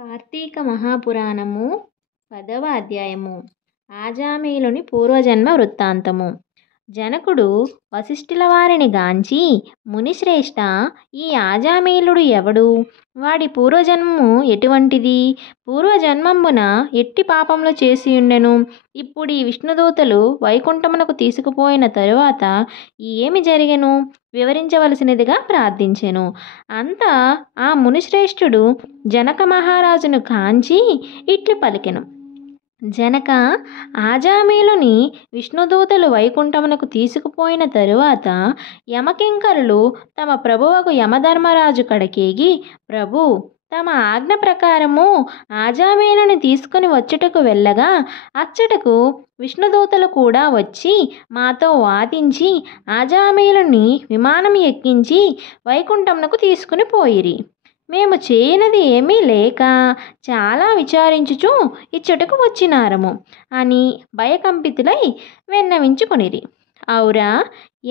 కార్తీక మహాపురాణము 10వ అధ్యాయము. ఆజామీలుని పూర్వజన్మ వృత్తాంతము. జనకుడు వశిష్ఠుల వారిని గాంచి, మునిశ్రేష్ఠ, ఈ ఆజామీలుడు ఎవడు? వాడి పూర్వజన్మము ఎటువంటిది? పూర్వజన్మంబున ఎట్టి పాపములు చేసియుండెను? ఇప్పుడు ఈ విష్ణుదూతలు వైకుంఠమునకు తీసుకుపోయిన తరువాత ఏమి జరిగెను? వివరించవలసినదిగా ప్రార్థించెను. అంతా ఆ మునిశ్రేష్ఠుడు జనక మహారాజును కాంచి ఇట్లు పలికెను. జనక, ఆజామీలుని విష్ణుదూతలు వైకుంఠమునకు తీసుకుపోయిన తరువాత యమకింకరులు తమ ప్రభువకు యమధర్మరాజు కడకేగి, ప్రభు, తమ ఆజ్ఞ ప్రకారము ఆజామీలుని తీసుకుని వచ్చుటకు వెళ్ళగా అచ్చటకు విష్ణుదూతలు కూడా వచ్చి మాతో వాదించి ఆజామీలుని విమానం ఎక్కించి వైకుంఠమునకు తీసుకుని పోయిరి. మేము చేయనది ఏమీ లేక చాలా విచారించుచు ఇచ్చటకు వచ్చినారము అని భయకంపితులై విన్నవించుకొనిరి. ఔరా,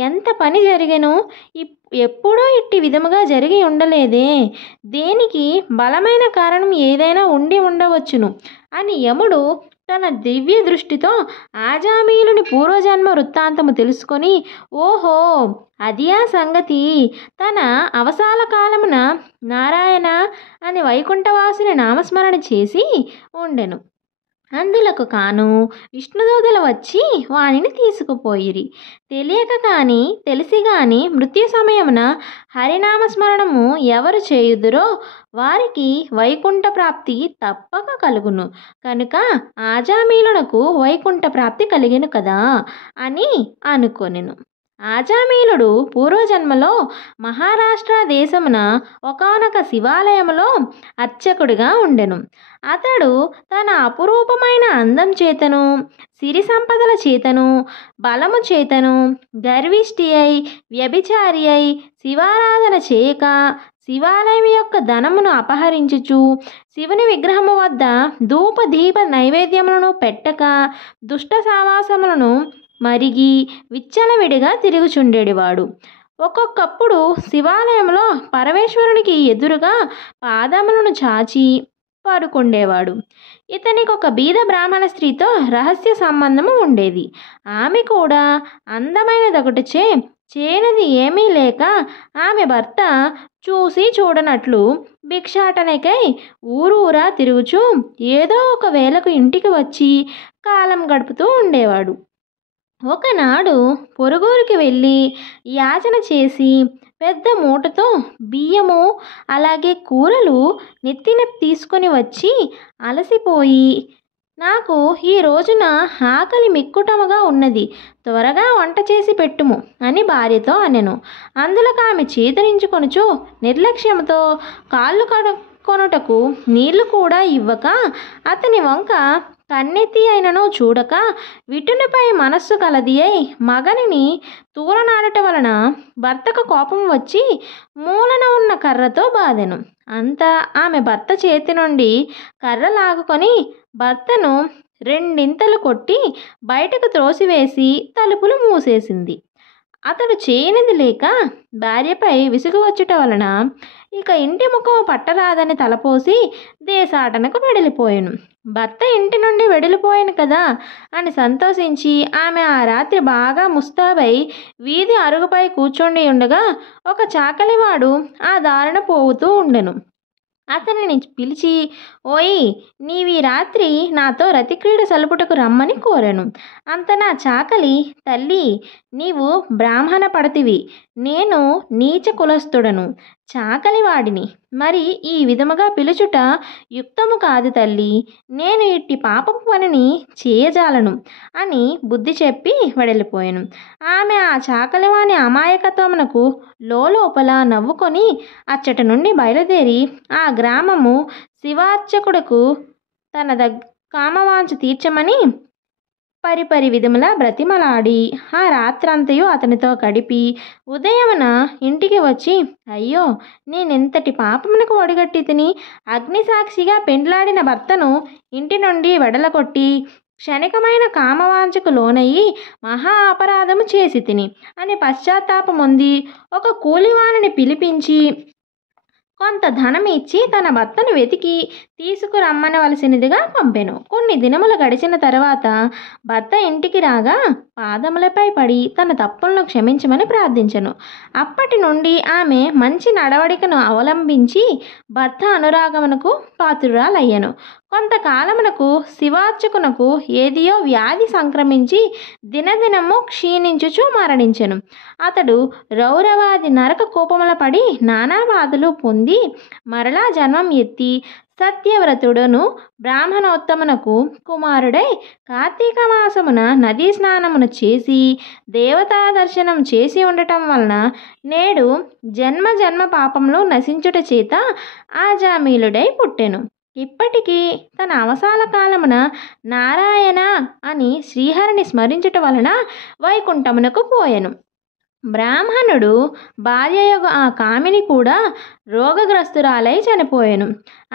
ఎంత పని జరిగెను! ఎప్పుడూ ఇట్టి విధముగా జరిగి ఉండలేదే. దేనికి బలమైన కారణం ఏదైనా ఉండి ఉండవచ్చును అని యముడు తన దివ్య దృష్టితో ఆజామీలుని పూర్వజన్మ వృత్తాంతము తెలుసుకొని, ఓహో, అది ఆ సంగతి. తన అవసాన కాలమున నారాయణ అని వైకుంఠవాసుని నామస్మరణ చేసి ఉండెను. అందులకు కాను విష్ణుదూతలు వచ్చి వానిని తీసుకుపోయిరి. తెలియక కానీ తెలిసి కానీ మృత్యు సమయమున హరినామస్మరణము ఎవరు చేయుదురో వారికి వైకుంఠ ప్రాప్తి తప్పక కలుగును. కనుక ఆజామీలునకు వైకుంఠ ప్రాప్తి కలిగెను కదా అని అనుకొనెను. ఆజామీలుడు పూర్వజన్మలో మహారాష్ట్ర దేశమున ఒకానొక శివాలయములో అర్చకుడిగా ఉండెను. అతడు తన అపురూపమైన అందం చేతను, సిరి సంపదల చేతను, బలము చేతను గర్విష్ఠి అయి, వ్యభిచారి అయి, శివారాధన చేయక, శివాలయం యొక్క ధనమును అపహరించుచు, శివుని విగ్రహము వద్ద ధూప దీప నైవేద్యములను పెట్టక, దుష్ట సావాసములను మరిగి విచ్చలవిడిగా తిరుగుచుండేవాడు. ఒక్కొక్కప్పుడు శివాలయంలో పరమేశ్వరునికి ఎదురుగా పాదములను చాచి పడుకుండేవాడు. ఇతనికి ఒక బీద బ్రాహ్మణ స్త్రీతో రహస్య సంబంధము ఉండేది. ఆమె కూడా అందమైనదొకటిచే చేయనది ఏమీ లేక ఆమె భర్త చూసి చూడనట్లు భిక్షాటనకై ఊరూరా తిరుగుచూ ఏదో ఒక వేళకు ఇంటికి వచ్చి కాలం గడుపుతూ ఉండేవాడు. ఒకనాడు పొరుగురికి వెళ్ళి యాచన చేసి పెద్ద మూటతో బియ్యము అలాగే కూరలు నెత్తిన తీసుకొని వచ్చి అలసిపోయి, నాకు ఈ రోజున ఆకలి మిక్కుటముగా ఉన్నది, త్వరగా వంట చేసి పెట్టుము అని భార్యతో అనెను. అందులకు ఆమె చేతరించుకొనుచు నిర్లక్ష్యముతో కాళ్ళు కడుక్కొనుటకు నీళ్లు కూడా ఇవ్వక, అతని వంక కన్నెత్తి అయినను చూడక, విటునిపై మనస్సు కలది అయి మగనిని తూలనాడట వలన భర్తకు కోపం వచ్చి మూలన ఉన్న కర్రతో బాధెను. అంతా ఆమె భర్త చేతి నుండి కర్ర లాగుకొని భర్తను రెండింతలు కొట్టి బయటకు త్రోసివేసి తలుపులు మూసేసింది. అతడు చేయనిది లేక భార్యపై విసుగు వచ్చుట వలన ఇక ఇంటి ముఖము పట్టరాదని తలపోసి దేశాటనకు వెడలిపోయాను. భర్త ఇంటి నుండి వెడలిపోయాను కదా అని సంతోషించి ఆమె ఆ రాత్రి బాగా ముస్తాబై వీధి అరుగుపై కూర్చొని ఉండగా ఒక చాకలివాడు ఆ దారిన పోవుతూ ఉండెను. అతనిని పిలిచి, ఓయ్, నీవీ రాత్రి నాతో రతిక్రీడ సలుపుటకు రమ్మని కోరెను. అంత నా చాకలి, తల్లి, నీవు బ్రాహ్మణ పడతివి, నేను నీచ కులస్థుడను, చాకలివాడిని, మరి ఈ విధముగా పిలుచుట యుక్తము కాదు తల్లి, నేను ఇట్టి పాపపు పనిని చేయజాలను అని బుద్ధి చెప్పి వెడలిపోయాను. ఆమె ఆ చాకలివాని అమాయకత్వమునకు లోపల నవ్వుకొని అచ్చట నుండి బయలుదేరి ఆ గ్రామము శివార్చకుడుకు తన కామవాంఛ తీర్చమని పరిపరి విధముల బ్రతిమలాడి ఆ రాత్రంతయు అతనితో గడిపి ఉదయమున ఇంటికి వచ్చి, అయ్యో, నేనెంతటి పాపమునకు ఒడిగట్టి తిని, అగ్నిసాక్షిగా పెండ్లాడిన భర్తను ఇంటి నుండి వెడలగొట్టి క్షణికమైన కామవాంఛకు లోనయ్యి మహా అపరాధము చేసి తిని అని పశ్చాత్తాపమొంది ఒక కూలివానిని పిలిపించి కొంత ధనం ఇచ్చి తన భర్తను వెతికి తీసుకురమ్మనవలసినదిగా పంపెను. కొన్ని దినములు గడిచిన తర్వాత భర్త ఇంటికి రాగా పాదములపై పడి తన తప్పులను క్షమించమని ప్రార్థించెను. అప్పటి నుండి ఆమె మంచి నడవడికను అవలంబించి భర్త అనురాగమునకు పాత్రురాలయ్యెను. కొంతకాలమునకు శివార్చకునకు ఏదియో వ్యాధి సంక్రమించి దినదినము క్షీణించుచు మరణించెను. అతడు రౌరవాది నరక కోపముల పడి నానా బాధలు పొంది మరలా జన్మం ఎత్తి సత్యవ్రతుడును బ్రాహ్మణోత్తమునకు కుమారుడై కార్తీక మాసమున నదీ స్నానమును చేసి దేవతా దర్శనం చేసి ఉండటం వలన నేడు జన్మ జన్మ పాపములు నశించుట చేత ఆజామీలుడై పుట్టెను. ఇప్పటికీ తన అవసాన కాలమున నారాయణ అని శ్రీహరిని స్మరించుట వలన వైకుంఠమునకు పోయెను. బ్రాహ్మణుడు భార్యయగు ఆ కామిని కూడా రోగగ్రస్తురాలై చనిపోయెను.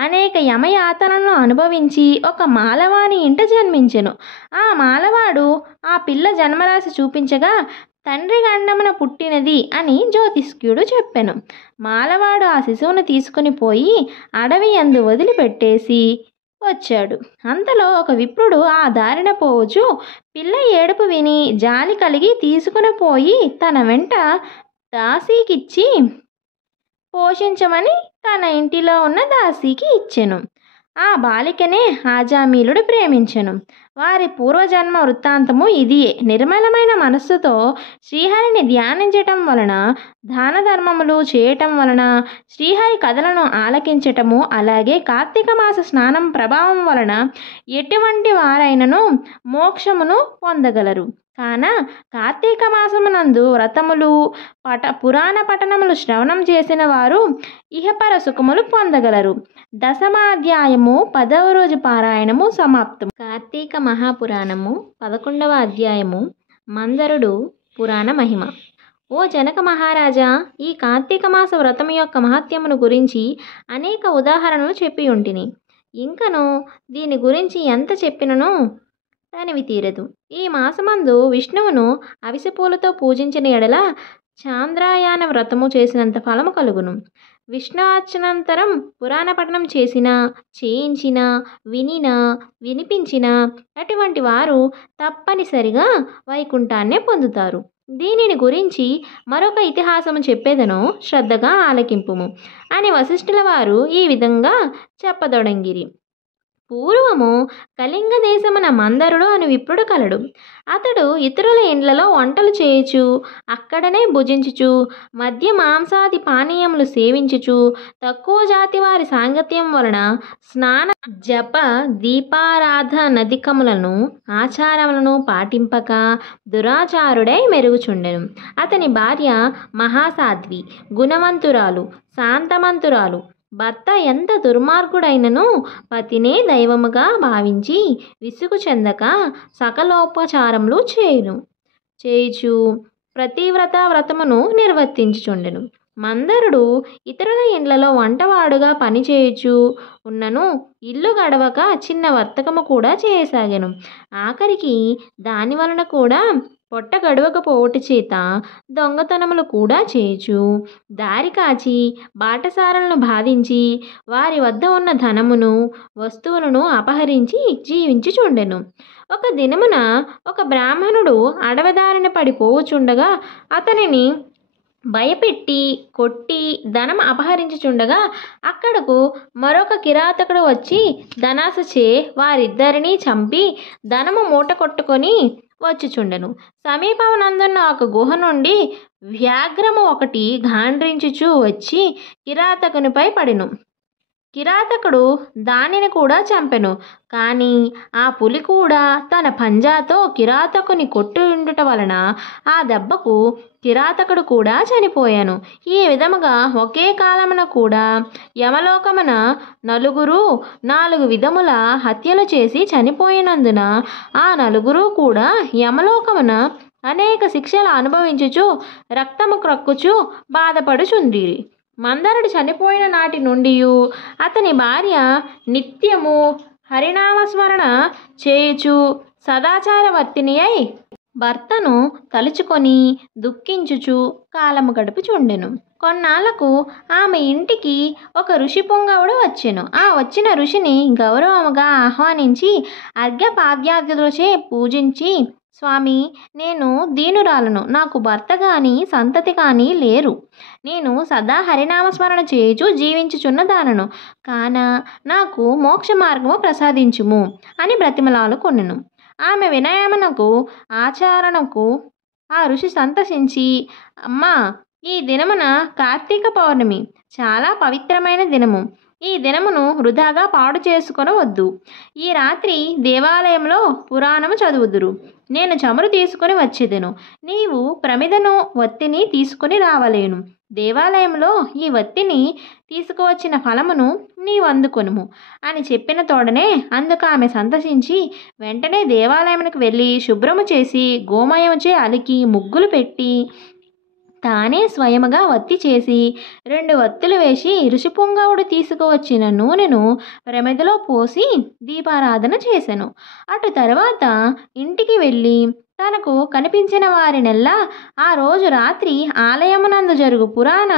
అనేక యమయాతనలను అనుభవించి ఒక మాలవాని ఇంట జన్మించెను. ఆ మాలవాడు ఆ పిల్ల జన్మరాశి చూపించగా తండ్రి గండమున పుట్టినది అని జ్యోతిష్కుడు చెప్పెను. మాలవాడు ఆ శిశువును తీసుకుని పోయి అడవి యందు వదిలిపెట్టేసి వచ్చాడు. అంతలో ఒక విప్రుడు ఆ దారిన పోవచ్చు పిల్ల ఏడుపు విని జాలి కలిగి తీసుకుని పోయి తన వెంట దాసీకిచ్చి పోషించమని తన ఇంటిలో ఉన్న దాసీకి ఇచ్చెను. ఆ బాలికనే ఆజామీలుడు ప్రేమించెను. వారి పూర్వజన్మ వృత్తాంతము ఇదియే. నిర్మలమైన మనస్సుతో శ్రీహరిని ధ్యానించటం వలన, దాన ధర్మములు చేయటం వలన, శ్రీహరి కథలను ఆలకించటము, అలాగే కార్తీక మాస స్నానం ప్రభావం వలన ఎటువంటి వారైనను మోక్షమును పొందగలరు. కాన కార్తీక మాసమునందు వ్రతములు పురాణ పఠనములు శ్రవణం చేసిన వారు ఇహపర సుఖములు పొందగలరు. దశమాధ్యాయము 10వ రోజు పారాయణము సమాప్తం. కార్తీక మహాపురాణము 11వ అధ్యాయము మందరుడు పురాణ మహిమ. ఓ జనక మహారాజా, ఈ కార్తీక మాస వ్రతము యొక్క మహత్యమును గురించి అనేక ఉదాహరణలు చెప్పి ఉంటిని. ఇంకను దీని గురించి ఎంత చెప్పినను తనివి తీరదు. ఈ మాసమందు విష్ణువును అవిసెపూలతో పూజించిన ఎడల చాంద్రాయణ వ్రతము చేసినంత ఫలము కలుగును. విష్ణువార్చనంతరం పురాణ పఠనం చేసినా, చేయించినా, వినినా, వినిపించినా అటువంటి వారు తప్పనిసరిగా వైకుంఠాన్నే పొందుతారు. దీనిని గురించి మరొక ఇతిహాసము చెప్పేదను, శ్రద్ధగా ఆలకింపుము అని వశిష్ఠుల వారు ఈ విధంగా చెప్పదొడంగిరి. పూర్వము కళింగ దేశమున మందరుడు అని విప్రుడు కలడు. అతడు ఇతరుల ఇండ్లలో వంటలు చేయుచు, అక్కడనే భుజించుచు, మద్య మాంసాది పానీయములు సేవించుచు, తక్కువ జాతి వారి సాంగత్యం వలన స్నాన జప దీపారాధనధికములను ఆచారములను పాటింపక దురాచారుడై మెరుగుచుండెను. అతని భార్య మహాసాధ్వి, గుణవంతురాలు, శాంతమంతురాలు. భర్త ఎంత దుర్మార్గుడైనను పతినే దైవముగా భావించి విసుగు చెందక సకలోపచారములు చేయుచు ప్రతివ్రత వ్రతమును నిర్వర్తించుచుండెను. మందరుడు ఇతరుల ఇండ్లలో వంటవాడుగా పనిచేయుచు ఉన్నను ఇల్లు గడవక చిన్న వర్తకము కూడా చేయసాగాను. ఆఖరికి దాని వలన కూడా పొట్ట గడవకపోవటి చేత దొంగతనములు కూడా చేయుచు, దారి కాచి బాటసారులను బాధించి వారి వద్ద ఉన్న ధనమును వస్తువులను అపహరించి జీవించుచుండెను. ఒక దినమున ఒక బ్రాహ్మణుడు అడవిదారిన పడిపోవుచుండగా అతనిని భయపెట్టి కొట్టి ధనం అపహరించుచుండగా అక్కడకు మరొక కిరాతకుడు వచ్చి ధనాశచే వారిద్దరినీ చంపి ధనము మూట కొట్టుకొని వచ్చుచుండెను. సమీపమునందున్న ఒక గుహ నుండి వ్యాఘ్రము ఒకటి గాండ్రించుచూ వచ్చి కిరాతకునిపై పడెను. కిరాతకుడు దానిని కూడా చంపెను. కానీ ఆ పులి కూడా తన పంజాతో కిరాతకుని కొట్టి ఉండుట వలన ఆ దెబ్బకు కిరాతకుడు కూడా చనిపోయాను. ఈ విధముగా ఒకే కాలమున కూడా యమలోకమున నలుగురు 4 విధముల హత్యలు చేసి చనిపోయినందున ఆ నలుగురు కూడా యమలోకమున అనేక శిక్షలు అనుభవించుచు రక్తము క్రక్కుచు బాధపడుచుండిరి. మందరుడు చనిపోయిన నాటి నుండి అతని భార్య నిత్యము హరినామస్మరణ చేయుచు సదాచారవర్తిని అయి భర్తను తలుచుకొని దుఃఖించుచు కాలము గడుపుచుండెను. కొన్నాళ్లకు ఆమె ఇంటికి ఒక ఋషి పుంగవుడు వచ్చెను. ఆ వచ్చిన ఋషిని గౌరవముగా ఆహ్వానించి అర్ఘ్యపాద్యాదులచే పూజించి, స్వామి, నేను దీనురాలను, నాకు భర్త కానీ సంతతి కానీ లేరు. నేను సదా హరినామస్మరణ చేయుచు జీవించుచున్న దానను కాన నాకు మోక్ష మార్గము ప్రసాదించుము అని బ్రతిమలాడుకొనెను. ఆమె వినయమునకు ఆచరణకు ఆ ఋషి సంతసించి, అమ్మా, ఈ దినమున కార్తీక పౌర్ణమి చాలా పవిత్రమైన దినము. ఈ దినమును వృధాగా పాడు చేసుకొనవద్దు. ఈ రాత్రి దేవాలయంలో పురాణము చదువుదురు. నేను చమురు తీసుకుని వచ్చేదెను. నీవు ప్రమిదను వత్తిని తీసుకుని రావలేను. దేవాలయంలో ఈ వత్తిని తీసుకువచ్చిన ఫలమును నీవు అందుకొనుము అని చెప్పిన తోడనే అందుకు ఆమె సంతసించి వెంటనే దేవాలయమునకు వెళ్ళి శుభ్రము చేసి గోమయముచే అలికి ముగ్గులు పెట్టి తానే స్వయముగా వత్తి చేసి 2 వత్తులు వేసి ఋషిపుంగవుడు తీసుకువచ్చిన నూనెను ప్రమిదలో పోసి దీపారాధన చేసెను. అటు తరువాత ఇంటికి వెళ్ళి తనకు కనిపించిన వారినెల్లా ఆ రోజు రాత్రి ఆలయమునందు జరుగు పురాణ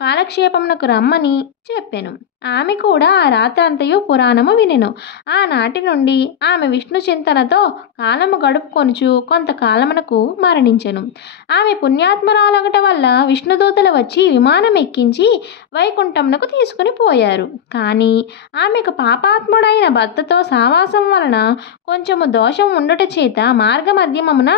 కాలక్షేపమునకు రమ్మని చెప్పెను. ఆమె కూడా ఆ రాత్రంతయు పురాణము వినెను. ఆనాటి నుండి ఆమె విష్ణు చింతనతో కాలము గడుపుకొనుచు కొంతకాలమునకు మరణించెను. ఆమె పుణ్యాత్మరాలగట వల్ల విష్ణుదూతలు వచ్చి విమానం ఎక్కించి వైకుంఠమునకు తీసుకుని పోయారు. కానీ ఆమెకు పాపాత్ముడైన భర్తతో సావాసం వలన కొంచెము దోషం ఉండుట చేత మార్గమధ్యమమున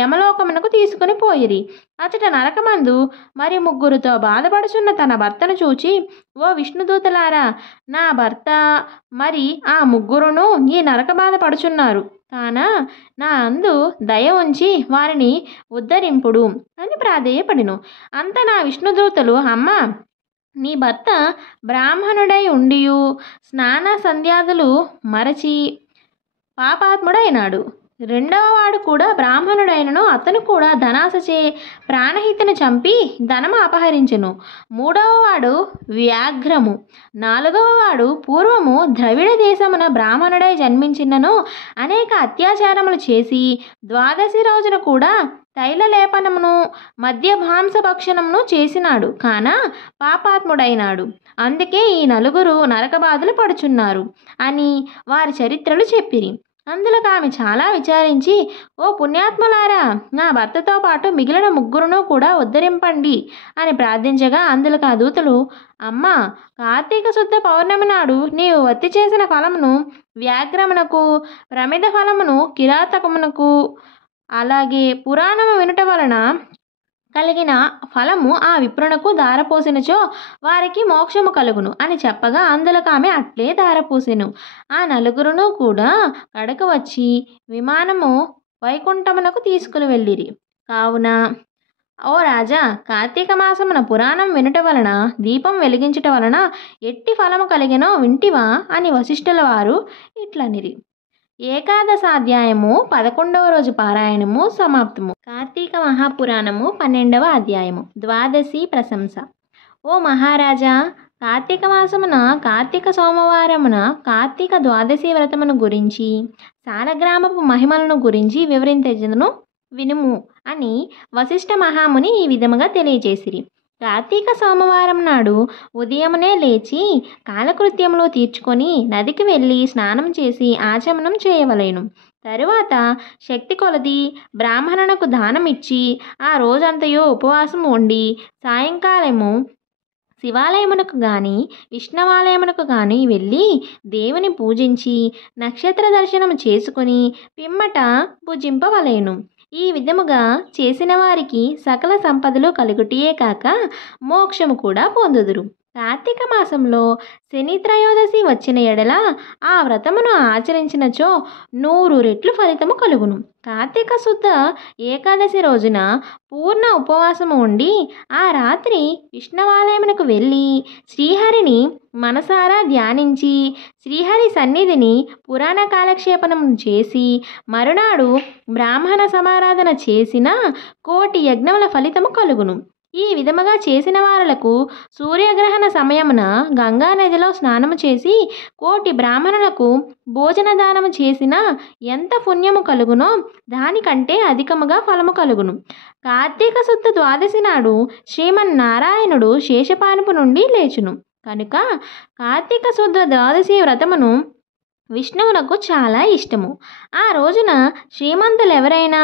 యమలోకమునకు తీసుకుని పోయిరి. అచట నరకమందు మరి 3తో బాధపడుచున్న తన భర్తను చూచి, ఓ విష్ణుదూతలారా, నా భర్త మరి ఆ 3ను ఈ నరక బాధ పడుచున్నారు కాన నా అందు దయ ఉంచి వారిని ఉద్ధరింపుడు అని ప్రాధేయపడిను. అంత నా విష్ణుదూతలు, అమ్మా, నీ భర్త బ్రాహ్మణుడై ఉండియు స్నాన సంధ్యాదులు మరచి పాపాత్ముడైనాడు. 2వ వాడు కూడా బ్రాహ్మణుడైనను అతను కూడా ధనాశచే ప్రాణహితను చంపి ధనము అపహరించెను. 3వ వాడు వ్యాఘ్రము. 4వ వాడు పూర్వము ద్రవిడ దేశమున బ్రాహ్మణుడై జన్మించినను అనేక అత్యాచారములు చేసి 12 రోజున కూడా తైలలేపనమును మద్యభాంస భక్షణమును చేసినాడు కాన పాపాత్ముడైనాడు. అందుకే ఈ 4 నరకబాధలు పడుచున్నారు అని వారి చరిత్రలు చెప్పిరి. అందులకు ఆమె చాలా విచారించి, ఓ పుణ్యాత్ములారా, నా భర్తతో పాటు మిగిలిన 3ను కూడా ఉద్ధరింపండి అని ప్రార్థించగా అందులకు ఆ దూతలు, అమ్మా, కార్తీక శుద్ధ పౌర్ణమి నాడు నీవు వత్తి చేసిన ఫలమును వ్యాఘ్రమునకు, ప్రమిద ఫలమును కిరాతకమునకు, అలాగే పురాణము వినుట వలన కలిగిన ఫలము ఆ విప్రునకు దారపోసినచో వారికి మోక్షము కలుగును అని చెప్పగా అందులకు ఆమె అట్లే దారపోసెను. ఆ 4 కూడా కడకు వచ్చి విమానము వైకుంఠమునకు తీసుకుని వెళ్ళిరి. కావున ఓ రాజా, కార్తీక మాసమున పురాణం వినుట వలన దీపం వెలిగించుట వలన ఎట్టి ఫలము కలిగినో వింటివా అని వశిష్ఠుల వారు ఇట్లనిరి. ఏకాదశాధ్యాయము 11వ రోజు పారాయణము సమాప్తము. కార్తీక మహాపురాణము 12వ అధ్యాయము. ద్వాదశి ప్రశంస. ఓ మహారాజా, కార్తీక మాసమున కార్తీక సోమవారమున కార్తీక ద్వాదశి వ్రతమును గురించి సాలగ్రామపు మహిమలను గురించి వివరించెదను వినుము అని వశిష్ఠ మహాముని ఈ విధముగా తెలియజేసిరి. కార్తీక సోమవారం నాడు ఉదయమునే లేచి కాలకృత్యములు తీర్చుకొని నదికి వెళ్ళి స్నానం చేసి ఆచమనం చేయవలెను. తరువాత శక్తి కొలది బ్రాహ్మణునకు దానమిచ్చి ఆ రోజంతయు ఉపవాసము ఉండి సాయంకాలము శివాలయమునకు గాని విష్ణువాలయమునకు గాని వెళ్ళి దేవుని పూజించి నక్షత్ర దర్శనము చేసుకుని పిమ్మట భుజింపవలెను. ఈ విధముగా చేసిన వారికి సకల సంపదలు కలుగుటియే కాక మోక్షము కూడా పొందుదురు. కార్తీక మాసంలో శని త్రయోదశి వచ్చిన ఎడల ఆ వ్రతమును ఆచరించినచో 100 రెట్లు ఫలితము కలుగును. కార్తీక శుద్ధ ఏకాదశి రోజున పూర్ణ ఉపవాసము ఉండి ఆ రాత్రి విష్ణువాలయమునకు వెళ్ళి శ్రీహరిని మనసారా ధ్యానించి శ్రీహరి సన్నిధిని పురాణ కాలక్షేపణం చేసి మరునాడు బ్రాహ్మణ సమారాధన చేసిన 1,000,000 యజ్ఞముల ఫలితము కలుగును. ఈ విధముగా చేసిన వారలకు సూర్యగ్రహణ సమయమున గంగా నదిలో స్నానము చేసి 1,000,000 బ్రాహ్మణులకు భోజన దానము చేసిన ఎంత పుణ్యము కలుగునో దానికంటే అధికముగా ఫలము కలుగును. కార్తీక శుద్ధ ద్వాదశి నాడు శ్రీమన్నారాయణుడు శేషపానుపు నుండి లేచును కనుక కార్తీక శుద్ధ ద్వాదశి వ్రతమును విష్ణువునకు చాలా ఇష్టము. ఆ రోజున శ్రీమంతులు ఎవరైనా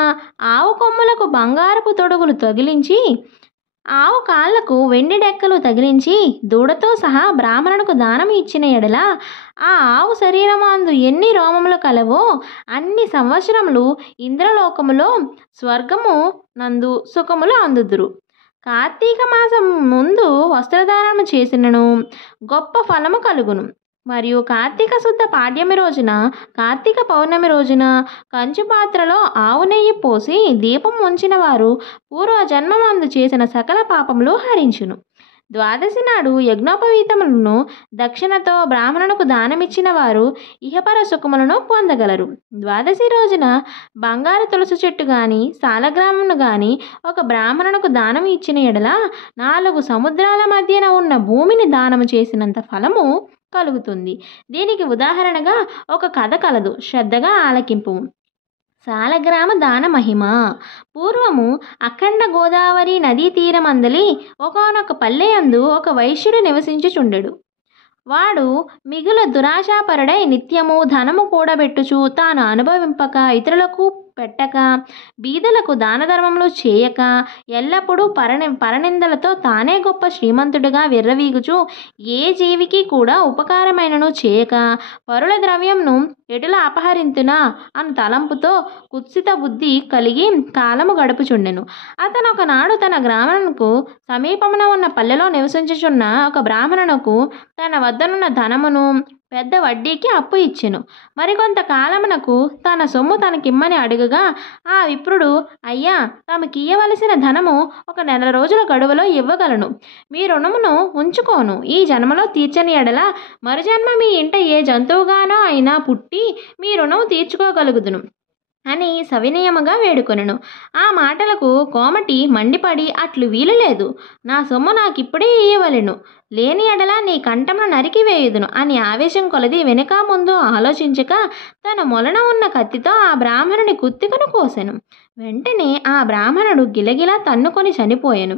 ఆవు కొమ్ములకు బంగారపు తొడుగులు తగిలించి ఆవు కాళ్లకు వెండి డెక్కలు తగిలించి దూడతో సహా బ్రాహ్మణులకు దానం ఇచ్చిన ఎడల ఆ ఆవు శరీరమందు ఎన్ని రోమములు కలవో అన్ని సంవత్సరములు ఇంద్రలోకములో స్వర్గము నందు సుఖములు అందుదురు. కార్తీక మాసం ముందు వస్త్రదానము చేసినను గొప్ప ఫలము కలుగును. మరియు కార్తీక శుద్ధ పాడ్యమి రోజున కార్తీక పౌర్ణమి రోజున కంచు పాత్రలో ఆవు నెయ్యి పోసి దీపం ఉంచిన వారు పూర్వజన్మమందు చేసిన సకల పాపములు హరించును. ద్వాదశి నాడు యజ్ఞోపవీతములను దక్షిణతో బ్రాహ్మణులకు దానమిచ్చిన వారు ఇహపర సుఖములను పొందగలరు. ద్వాదశి రోజున బంగారు తులసి చెట్టు గాని సాలగ్రామమును గాని ఒక బ్రాహ్మణులకు దానం ఇచ్చిన ఎడల 4 సముద్రాల మధ్యన ఉన్న భూమిని దానము చేసినంత ఫలము కలుగుతుంది. దీనికి ఉదాహరణగా ఒక కథ కలదు, శ్రద్ధగా ఆలకింపు. సాలగ్రామ దాన మహిమ. పూర్వము అఖండ గోదావరి నదీ తీరమందలి ఒకానొక పల్లెయందు ఒక వైశ్యుడు నివసించుచుండెడు. వాడు మిగుల దురాశాపరుడై నిత్యము ధనము కూడబెట్టుచు తాను అనుభవింపక ఇతరులకు పెట్టక బీదలకు దాన ధర్మములు చేయక ఎల్లప్పుడూ పరనిందలతో తానే గొప్ప శ్రీమంతుడిగా విర్రవీగుచు ఏ జీవికి కూడా ఉపకారమైనను చేయక పరుల ద్రవ్యంను ఎటుల అపహరింతునా అను తలంపుతో కుత్సిత బుద్ధి కలిగి కాలము గడుపుచుండెను. అతను ఒకనాడు తన గ్రామమునకు సమీపమున ఉన్న పల్లెలో నివసించుచున్న ఒక బ్రాహ్మణునకు తన వద్దనున్న ధనమును పెద్ద వడ్డీకి అప్పు ఇచ్చెను. మరికొంత కాలమునకు తన సొమ్ము తనకిమ్మని అడుగగా ఆ విప్రుడు, అయ్యా, తమకియ్యవలసిన ధనము 1 నెల రోజుల గడువులో ఇవ్వగలను. మీ రుణమును ఉంచుకోను. ఈ జన్మలో తీర్చని ఎడల మరుజన్మ మీ ఇంట ఏ జంతువుగానో అయినా పుట్టి మీ రుణము తీర్చుకోగలుగుదును అని సవినయముగా వేడుకొనెను. ఆ మాటలకు కోమటి మండిపడి, అట్లు వీలులేదు. నా సొమ్ము నాకిప్పుడే ఇయ్యవలెను. లేని ఎడల నీ కంఠమును నరికివేయుదును అని ఆవేశం కొలది వెనుక ముందు ఆలోచించక తన మొలన ఉన్న కత్తితో ఆ బ్రాహ్మణుని కుత్తికను కోసెను. వెంటనే ఆ బ్రాహ్మణుడు గిలగిలా తన్నుకొని చనిపోయెను.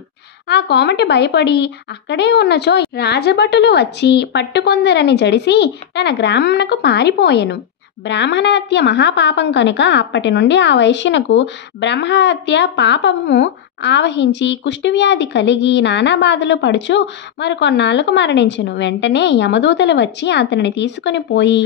ఆ కోమటి భయపడి అక్కడే ఉన్నచో రాజభటులు వచ్చి పట్టుకొందరని జడిసి తన గ్రామమునకు పారిపోయెను. బ్రాహ్మణహత్య మహాపాపం కనుక అప్పటి నుండి ఆ వైశ్యునకు బ్రహ్మహత్య పాపము ఆవహించి కుష్ఠవ్యాధి కలిగి నానా బాధలు పడుచు మరికొన్నాళ్లకు మరణించెను. వెంటనే యమదూతలు వచ్చి అతనిని తీసుకుని పోయి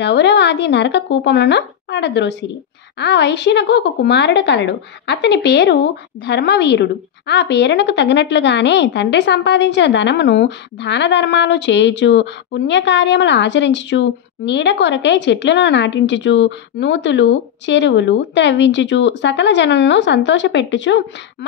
రౌరవాది నరక కూపములను పడద్రోసిరి. ఆ వైశ్యునకు ఒక కుమారుడు కలడు. అతని పేరు ధర్మవీరుడు. ఆ పేరునకు తగినట్లుగానే తండ్రి సంపాదించిన ధనమును దాన ధర్మాలు చేయుచు పుణ్యకార్యములు ఆచరించుచు నీడ కొరకై చెట్లను నాటించుచు నూతులు చెరువులు త్రవ్వించుచు సకల జనులను సంతోషపెట్టుచు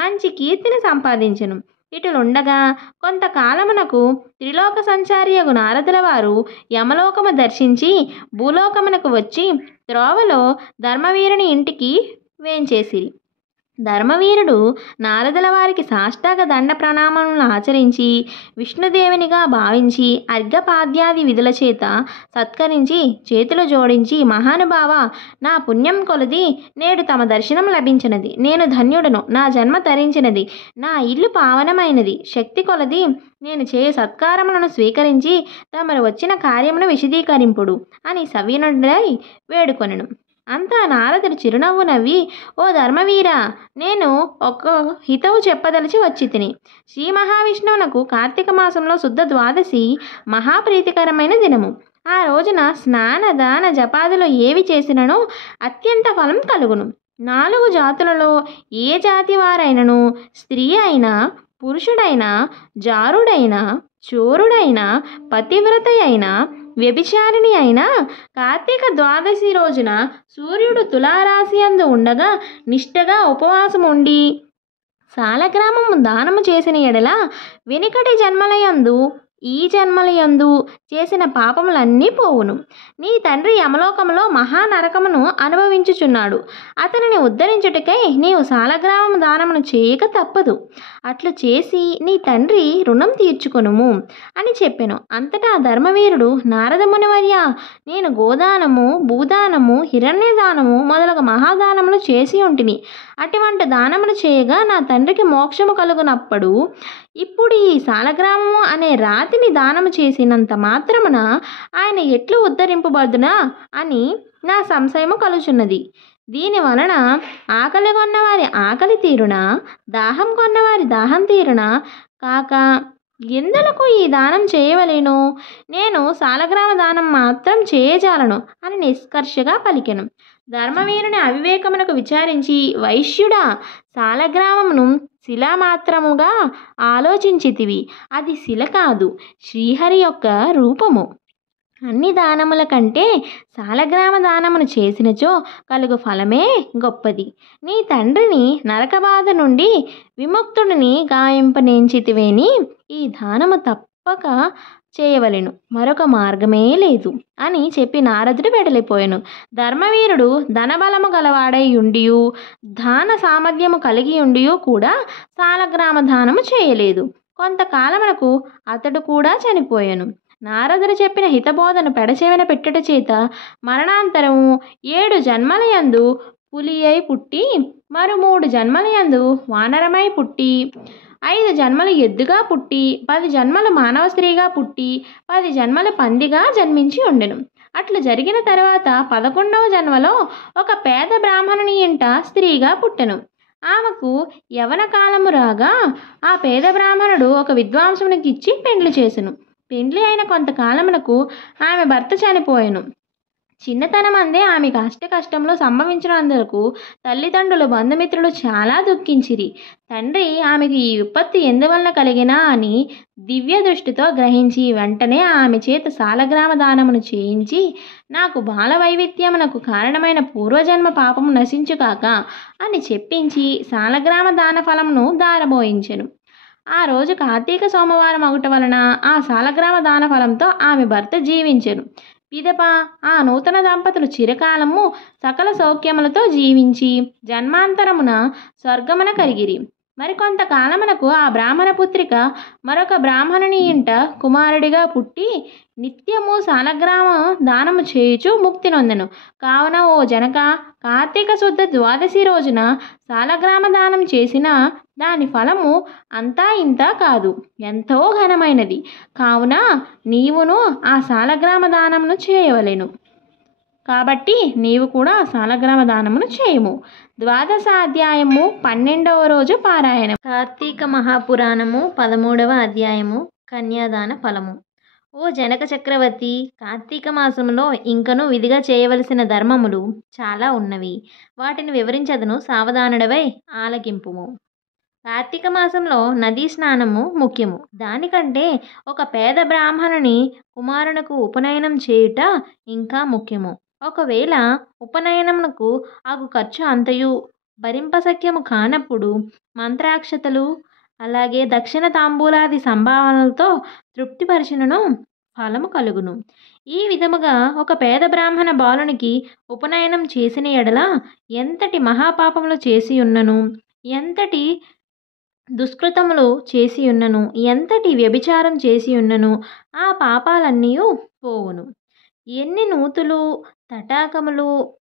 మంచి కీర్తిని సంపాదించెను. ఇటులుండగా కొంతకాలమునకు త్రిలోక సంచారియగు నారదుల వారు యమలోకము దర్శించి భూలోకమునకు వచ్చి త్రోవలో ధర్మవీరుని ఇంటికి వేంచేసిరి. ధర్మవీరుడు నారదుల వారికి సాష్టాంగ దండ ప్రణామములను ఆచరించి విష్ణుదేవునిగా భావించి అర్ఘ్యపాద్యాది విధుల చేత సత్కరించి చేతులు జోడించి, మహానుభావ, నా పుణ్యం కొలది నేడు తమ దర్శనం లభించినది. నేను ధన్యుడను. నా జన్మ తరించినది. నా ఇల్లు పావనమైనది. శక్తి కొలది నేను చేయు సత్కారములను స్వీకరించి తమరు వచ్చిన కార్యమును విశదీకరింపుడు అని సవినయుడై వేడుకొనెను. అంతా నారదుడు చిరునవ్వు నవ్వి, ఓ ధర్మవీర, నేను ఒక హితవు చెప్పదలిచి వచ్చి తిని. శ్రీ మహావిష్ణువునకు కార్తీక మాసంలో శుద్ధ ద్వాదశి మహాప్రీతికరమైన దినము. ఆ రోజున స్నాన దాన జపాదులు ఏవి చేసినను అత్యంత ఫలం కలుగును. 4 జాతులలో ఏ జాతి వారైనను, స్త్రీ అయినా పురుషుడైనా జారుడైనా చోరుడైనా పతివ్రత అయినా వ్యభిచారిణి అయినా కార్తీక ద్వాదశి రోజున సూర్యుడు తులారాశి యందు ఉండగా నిష్ఠగా ఉపవాసం ఉండి సాలగ్రామము దానము చేసిన ఎడల వెనుకటి జన్మలయందు ఈ జన్మలయందు చేసిన పాపములన్నీ పోవును. నీ తండ్రి యమలోకములో మహానరకమును అనుభవించుచున్నాడు. అతనిని ఉద్ధరించుటకై నీవు సాలగ్రామము దానమును చేయక తప్పదు. అట్లు చేసి నీ తండ్రి రుణం తీర్చుకొనుము అని చెప్పెను. అంతటా ధర్మవీరుడు, నారద మునివర్య, నేను గోదానము, భూదానము, హిరణ్యదానము మొదలగు మహాదానములు చేసి ఉంటిని. అటువంటి దానములు చేయగా నా తండ్రికి మోక్షము కలుగునప్పుడు ఇప్పుడు ఈ సాలగ్రామము అనే రాతిని దానము చేసినంత మాత్రమున ఆయన ఎట్లు ఉద్ధరింపబడునా అని నా సంశయము కలుచున్నది. దీని వలన ఆకలి కొన్నవారి ఆకలి తీరునా, దాహం కొన్నవారి దాహం తీరునా కాక ఎందులకు ఈ దానం చేయవలేను? నేను సాలగ్రామ దానం మాత్రం చేయజాలను అని నిష్కర్షగా పలికెను. ధర్మవీరుని అవివేకమునకు విచారించి, వైశ్యుడా, సాలగ్రామమును శిలా మాత్రముగా ఆలోచించితివి. అది శిల కాదు, శ్రీహరి యొక్క రూపము. అన్ని దానముల కంటే సాలగ్రామ దానమును చేసినచో కలుగు ఫలమే గొప్పది. నీ తండ్రిని నరకబాధ నుండి విముక్తుడిని గాయింపనేంచితివేని ఈ దానము తప్పక చేయవలెను, మరొక మార్గమే లేదు అని చెప్పి నారదుడు వెడలిపోయాను. ధర్మవీరుడు ధనబలము గలవాడై ఉండియు దాన సామర్థ్యము కలిగి ఉండియు కూడా సాలగ్రామ దానము చేయలేదు. కొంతకాలమునకు అతడు కూడా చనిపోయాను. నారదుడు చెప్పిన హితబోధను పెడచెవిన పెట్టుట చేత మరణాంతరము 7 జన్మలయందు పులి అయి పుట్టి, మరు 3 జన్మలయందు వానరమై పుట్టి, 5 జన్మలు ఎద్దుగా పుట్టి, 10 జన్మలు మానవ స్త్రీగా పుట్టి, 10 జన్మలు పందిగా జన్మించి ఉండెను. అట్లు జరిగిన తర్వాత 11వ జన్మలో ఒక పేద బ్రాహ్మణుని ఇంట స్త్రీగా పుట్టెను. ఆమెకు యవన కాలము రాగా ఆ పేద బ్రాహ్మణుడు ఒక విద్వాంసునికి ఇచ్చి పెండ్లి చేసెను. పెండ్లి అయిన కొంతకాలమునకు ఆమె భర్త చనిపోయెను. చిన్నతనమందే ఆమె కష్టంలో సంభవించినందుకు తల్లిదండ్రులు, బంధుమిత్రులు చాలా దుఃఖించిరి. తండ్రి ఆమెకు ఈ విపత్తు ఎందువలన కలిగినా అని దివ్య దృష్టితో గ్రహించి వెంటనే ఆమె చేత సాలగ్రామ దానమును చేయించి, నాకు బాల వైవిధ్యమునకు కారణమైన పూర్వజన్మ పాపము నశించుగాక అని చెప్పించి సాలగ్రామ దాన ఫలమును దారబోయించెను. ఆ రోజు కార్తీక సోమవారం అగుట వలన ఆ సాలగ్రామ దాన ఫలంతో ఆమె భర్త జీవించెను. పిదప ఆ నూతన దంపతులు చిరకాలము సకల సౌఖ్యములతో జీవించి జన్మాంతరమున స్వర్గమున కలిగిరి. మరికొంతకాలమునకు ఆ బ్రాహ్మణ పుత్రిక మరొక బ్రాహ్మణుని ఇంట కుమారుడిగా పుట్టి నిత్యము సాలగ్రామ దానము చేయుచు ముక్తి నొందెను. కావున ఓ జనక, కార్తీక శుద్ధ ద్వాదశి రోజున సాలగ్రామ దానం చేసిన దాని ఫలము అంతా ఇంతా కాదు, ఎంతో ఘనమైనది. కావున నీవును ఆ సాలగ్రామ దానమును చేయవలెను. కాబట్టి నీవు కూడా సాలగ్రామ దానమును చేయము. ద్వాదశ అధ్యాయము 12వ రోజు పారాయణం. కార్తీక మహాపురాణము 13వ అధ్యాయము. కన్యాదాన ఫలము. ఓ జనక చక్రవర్తి, కార్తీక మాసంలో ఇంకను విధిగా చేయవలసిన ధర్మములు చాలా ఉన్నవి. వాటిని వివరించదను, సావధానుడవై ఆలకింపుము. కార్తీక మాసంలో నదీ స్నానము ముఖ్యము. దానికంటే ఒక పేద బ్రాహ్మణుని కుమారునకు ఉపనయనం చేయుట ఇంకా ముఖ్యము. ఒకవేళ ఉపనయనమునకు ఆగు ఖర్చు అంతయు భరింపశక్యము కానప్పుడు మంత్రాక్షతలు అలాగే దక్షిణ తాంబూలాది సంభావనలతో తృప్తిపరిచినను ఫలము కలుగును. ఈ విధముగా ఒక పేద బ్రాహ్మణ బాలునికి ఉపనయనం చేసిన ఎడల ఎంతటి మహాపాపములు చేసి ఉన్నను, ఎంతటి దుష్కృతములు చేసి ఉన్నను, ఎంతటి వ్యభిచారం చేసి ఉన్నను ఆ పాపాలన్నీ పోవును. ఎన్ని నూతులు తటాకములు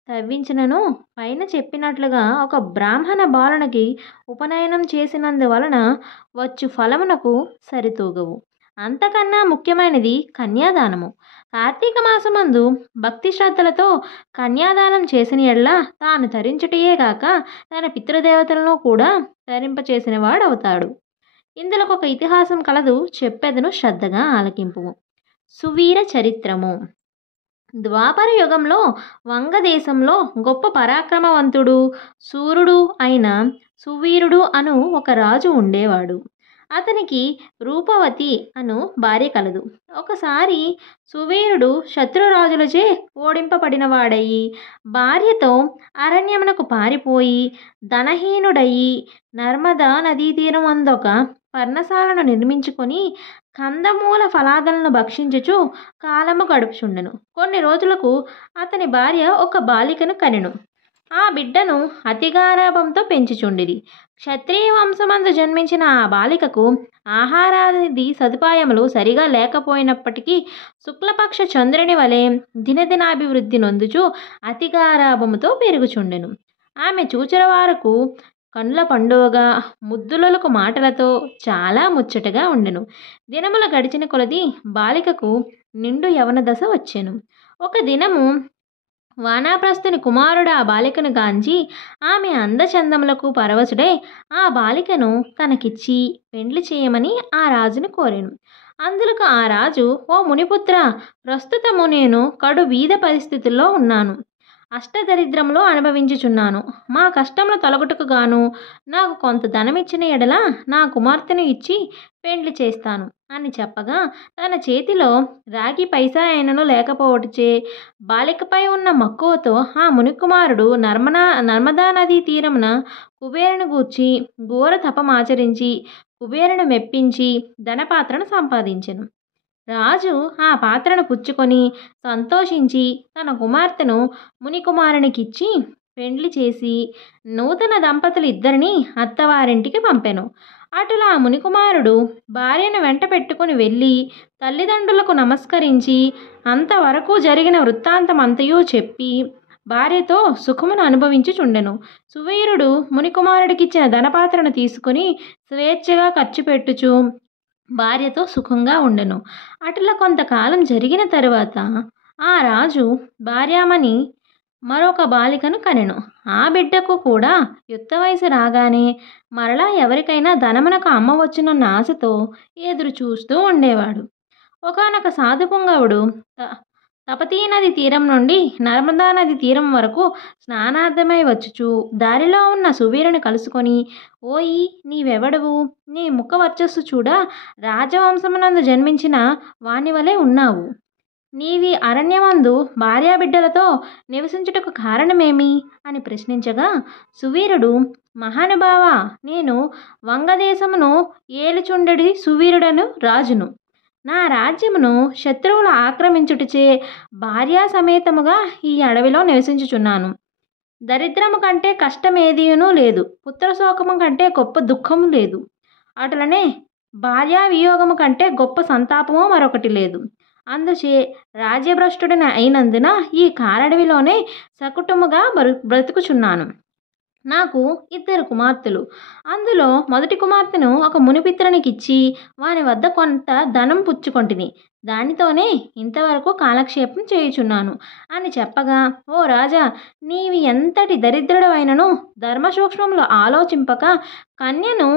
తవ్వించినను పైన చెప్పినట్లుగా ఒక బ్రాహ్మణ బాలునికి ఉపనయనం చేసినందువలన వచ్చు ఫలమునకు సరితూగవు. అంతకన్నా ముఖ్యమైనది కన్యాదానము. కార్తీక మాసమందు భక్తి శ్రద్ధలతో కన్యాదానం చేసిన ఎడల తాను తరించుటయే గాక తన పితృదేవతలను కూడా తరింపచేసిన వాడవుతాడు. ఇందులో ఒక ఇతిహాసం కలదు, చెప్పెదను, శ్రద్ధగా ఆలకింపు. సువీర చరిత్రము. ద్వాపర యుగంలో వంగదేశంలో గొప్ప పరాక్రమవంతుడు శూరుడు అయిన సువీరుడు అను ఒక రాజు ఉండేవాడు. అతనికి రూపవతి అను భార్య కలదు. ఒకసారి సువీరుడు శత్రురాజులచే ఓడింపబడిన వాడయి భార్యతో అరణ్యమునకు పారిపోయి ధనహీనుడయి నర్మదా నదీ తీరం అందొక పర్ణశాలను నిర్మించుకొని కందమూల ఫలాదలను భక్షించుచు కాలము గడుపుచుండెను. కొన్ని రోజులకు అతని భార్య ఒక బాలికను కనెను. ఆ బిడ్డను అతిగారాభంతో పెంచుచుండిరి. క్షత్రియ వంశమందు జన్మించిన ఆ బాలికకు ఆహారాది సదుపాయములు సరిగా లేకపోయినప్పటికీ శుక్లపక్ష చంద్రుని వలె దినదినాభివృద్ధి నొందుచు అతిగారాభముతో పెరుగుచుండెను. ఆమె చూచురవారకు కనుల పండువగా ముద్దులకు మాటలతో చాలా ముచ్చటగా ఉండెను. దినముల గడిచిన కొలది బాలికకు నిండు యవన దశ వచ్చెను. ఒక దినము వానప్రస్థుని కుమారుడు ఆ బాలికను గాంచి ఆమె అందచందములకు పరవశుడై ఆ బాలికను తనకిచ్చి పెండ్లి చేయమని ఆ రాజును కోరెను. అందులకు ఆ రాజు, ఓ మునిపుత్ర, ప్రస్తుతము నేను కడు బీద పరిస్థితుల్లో ఉన్నాను. అష్టదరిద్రములో అనుభవించుచున్నాను. మా కష్టములు తొలగుటకు గాను నాకు కొంత ధనమిచ్చిన ఎడల నా కుమార్తెను ఇచ్చి పెండ్లి చేస్తాను అని చెప్పగా, తన చేతిలో రాగి పైసా అయినను లేకపోవటచే బాలికపై ఉన్న మక్కువతో ఆ మునికుమారుడు నర్మదా నదీ తీరమున కుబేరుని గూర్చి ఘోర తపమాచరించి కుబేరుని మెప్పించి ధనపాత్రను సంపాదించెను. రాజు ఆ పాత్రను పుచ్చుకొని సంతోషించి తన కుమార్తెను మునికుమారునికిచ్చి పెండ్లి చేసి నూతన దంపతులు ఇద్దరిని అత్తవారింటికి పంపెను. అటులా మునికుమారుడు భార్యను వెంట పెట్టుకుని వెళ్ళి తల్లిదండ్రులకు నమస్కరించి అంతవరకు జరిగిన వృత్తాంతమంతయు చెప్పి భార్యతో సుఖమును అనుభవించుచుండెను. సువీరుడు మునికుమారుడికిచ్చిన ధనపాత్రను తీసుకుని స్వేచ్ఛగా ఖర్చు పెట్టుచు భార్యతో సుఖంగా ఉండెను. అట్లా కొంతకాలం జరిగిన తరువాత ఆ రాజు భార్యామణి మరొక బాలికను కనెను. ఆ బిడ్డకు కూడా యుక్త వయసు రాగానే మరలా ఎవరికైనా ధనమునకు అమ్మవచ్చునన్న ఆశతో ఎదురు చూస్తూ ఉండేవాడు. ఒకానొక సాధుపుంగవుడు తపతీ నది తీరం నుండి నర్మదా నది తీరం వరకు స్నానార్థమై వచ్చుచు దారిలో ఉన్న సువీరుని కలుసుకొని, ఓయి, నీవెవడవు? నీ ముఖ వర్చస్సు చూడ రాజవంశమునందు జన్మించిన వానివలే ఉన్నావు. నీవి అరణ్యమందు భార్యాబిడ్డలతో నివసించుటకు కారణమేమి అని ప్రశ్నించగా, సువీరుడు, మహానుభావ, నేను వంగదేశమును ఏలుచుండెడి సువీరుడను రాజును. నా రాజ్యమును శత్రువులు ఆక్రమించుటచే భార్యా సమేతముగా ఈ అడవిలో నివసించుచున్నాను. దరిద్రము కంటే కష్టమేదియునూ లేదు, పుత్రశోకము కంటే గొప్ప దుఃఖము లేదు, అటులనే భార్యా వియోగము కంటే గొప్ప సంతాపము మరొకటి లేదు. అందుచే రాజ్యభ్రష్టుడిని అయినందున ఈ కారడవిలోనే సకుటుముగా బ్రతుకుచున్నాను. నాకు 2 కుమార్తెలు. అందులో మొదటి కుమార్తెను ఒక మునిపిత్రునికిచ్చి వాని వద్ద కొంత ధనం పుచ్చుకొంటిని. దానితోనే ఇంతవరకు కాలక్షేపం చేయుచున్నాను అని చెప్పగా, ఓ రాజా, నీవి ఎంతటి దరిద్రుడవైనను ధర్మసూక్ష్మములు ఆలోచింపక కన్యను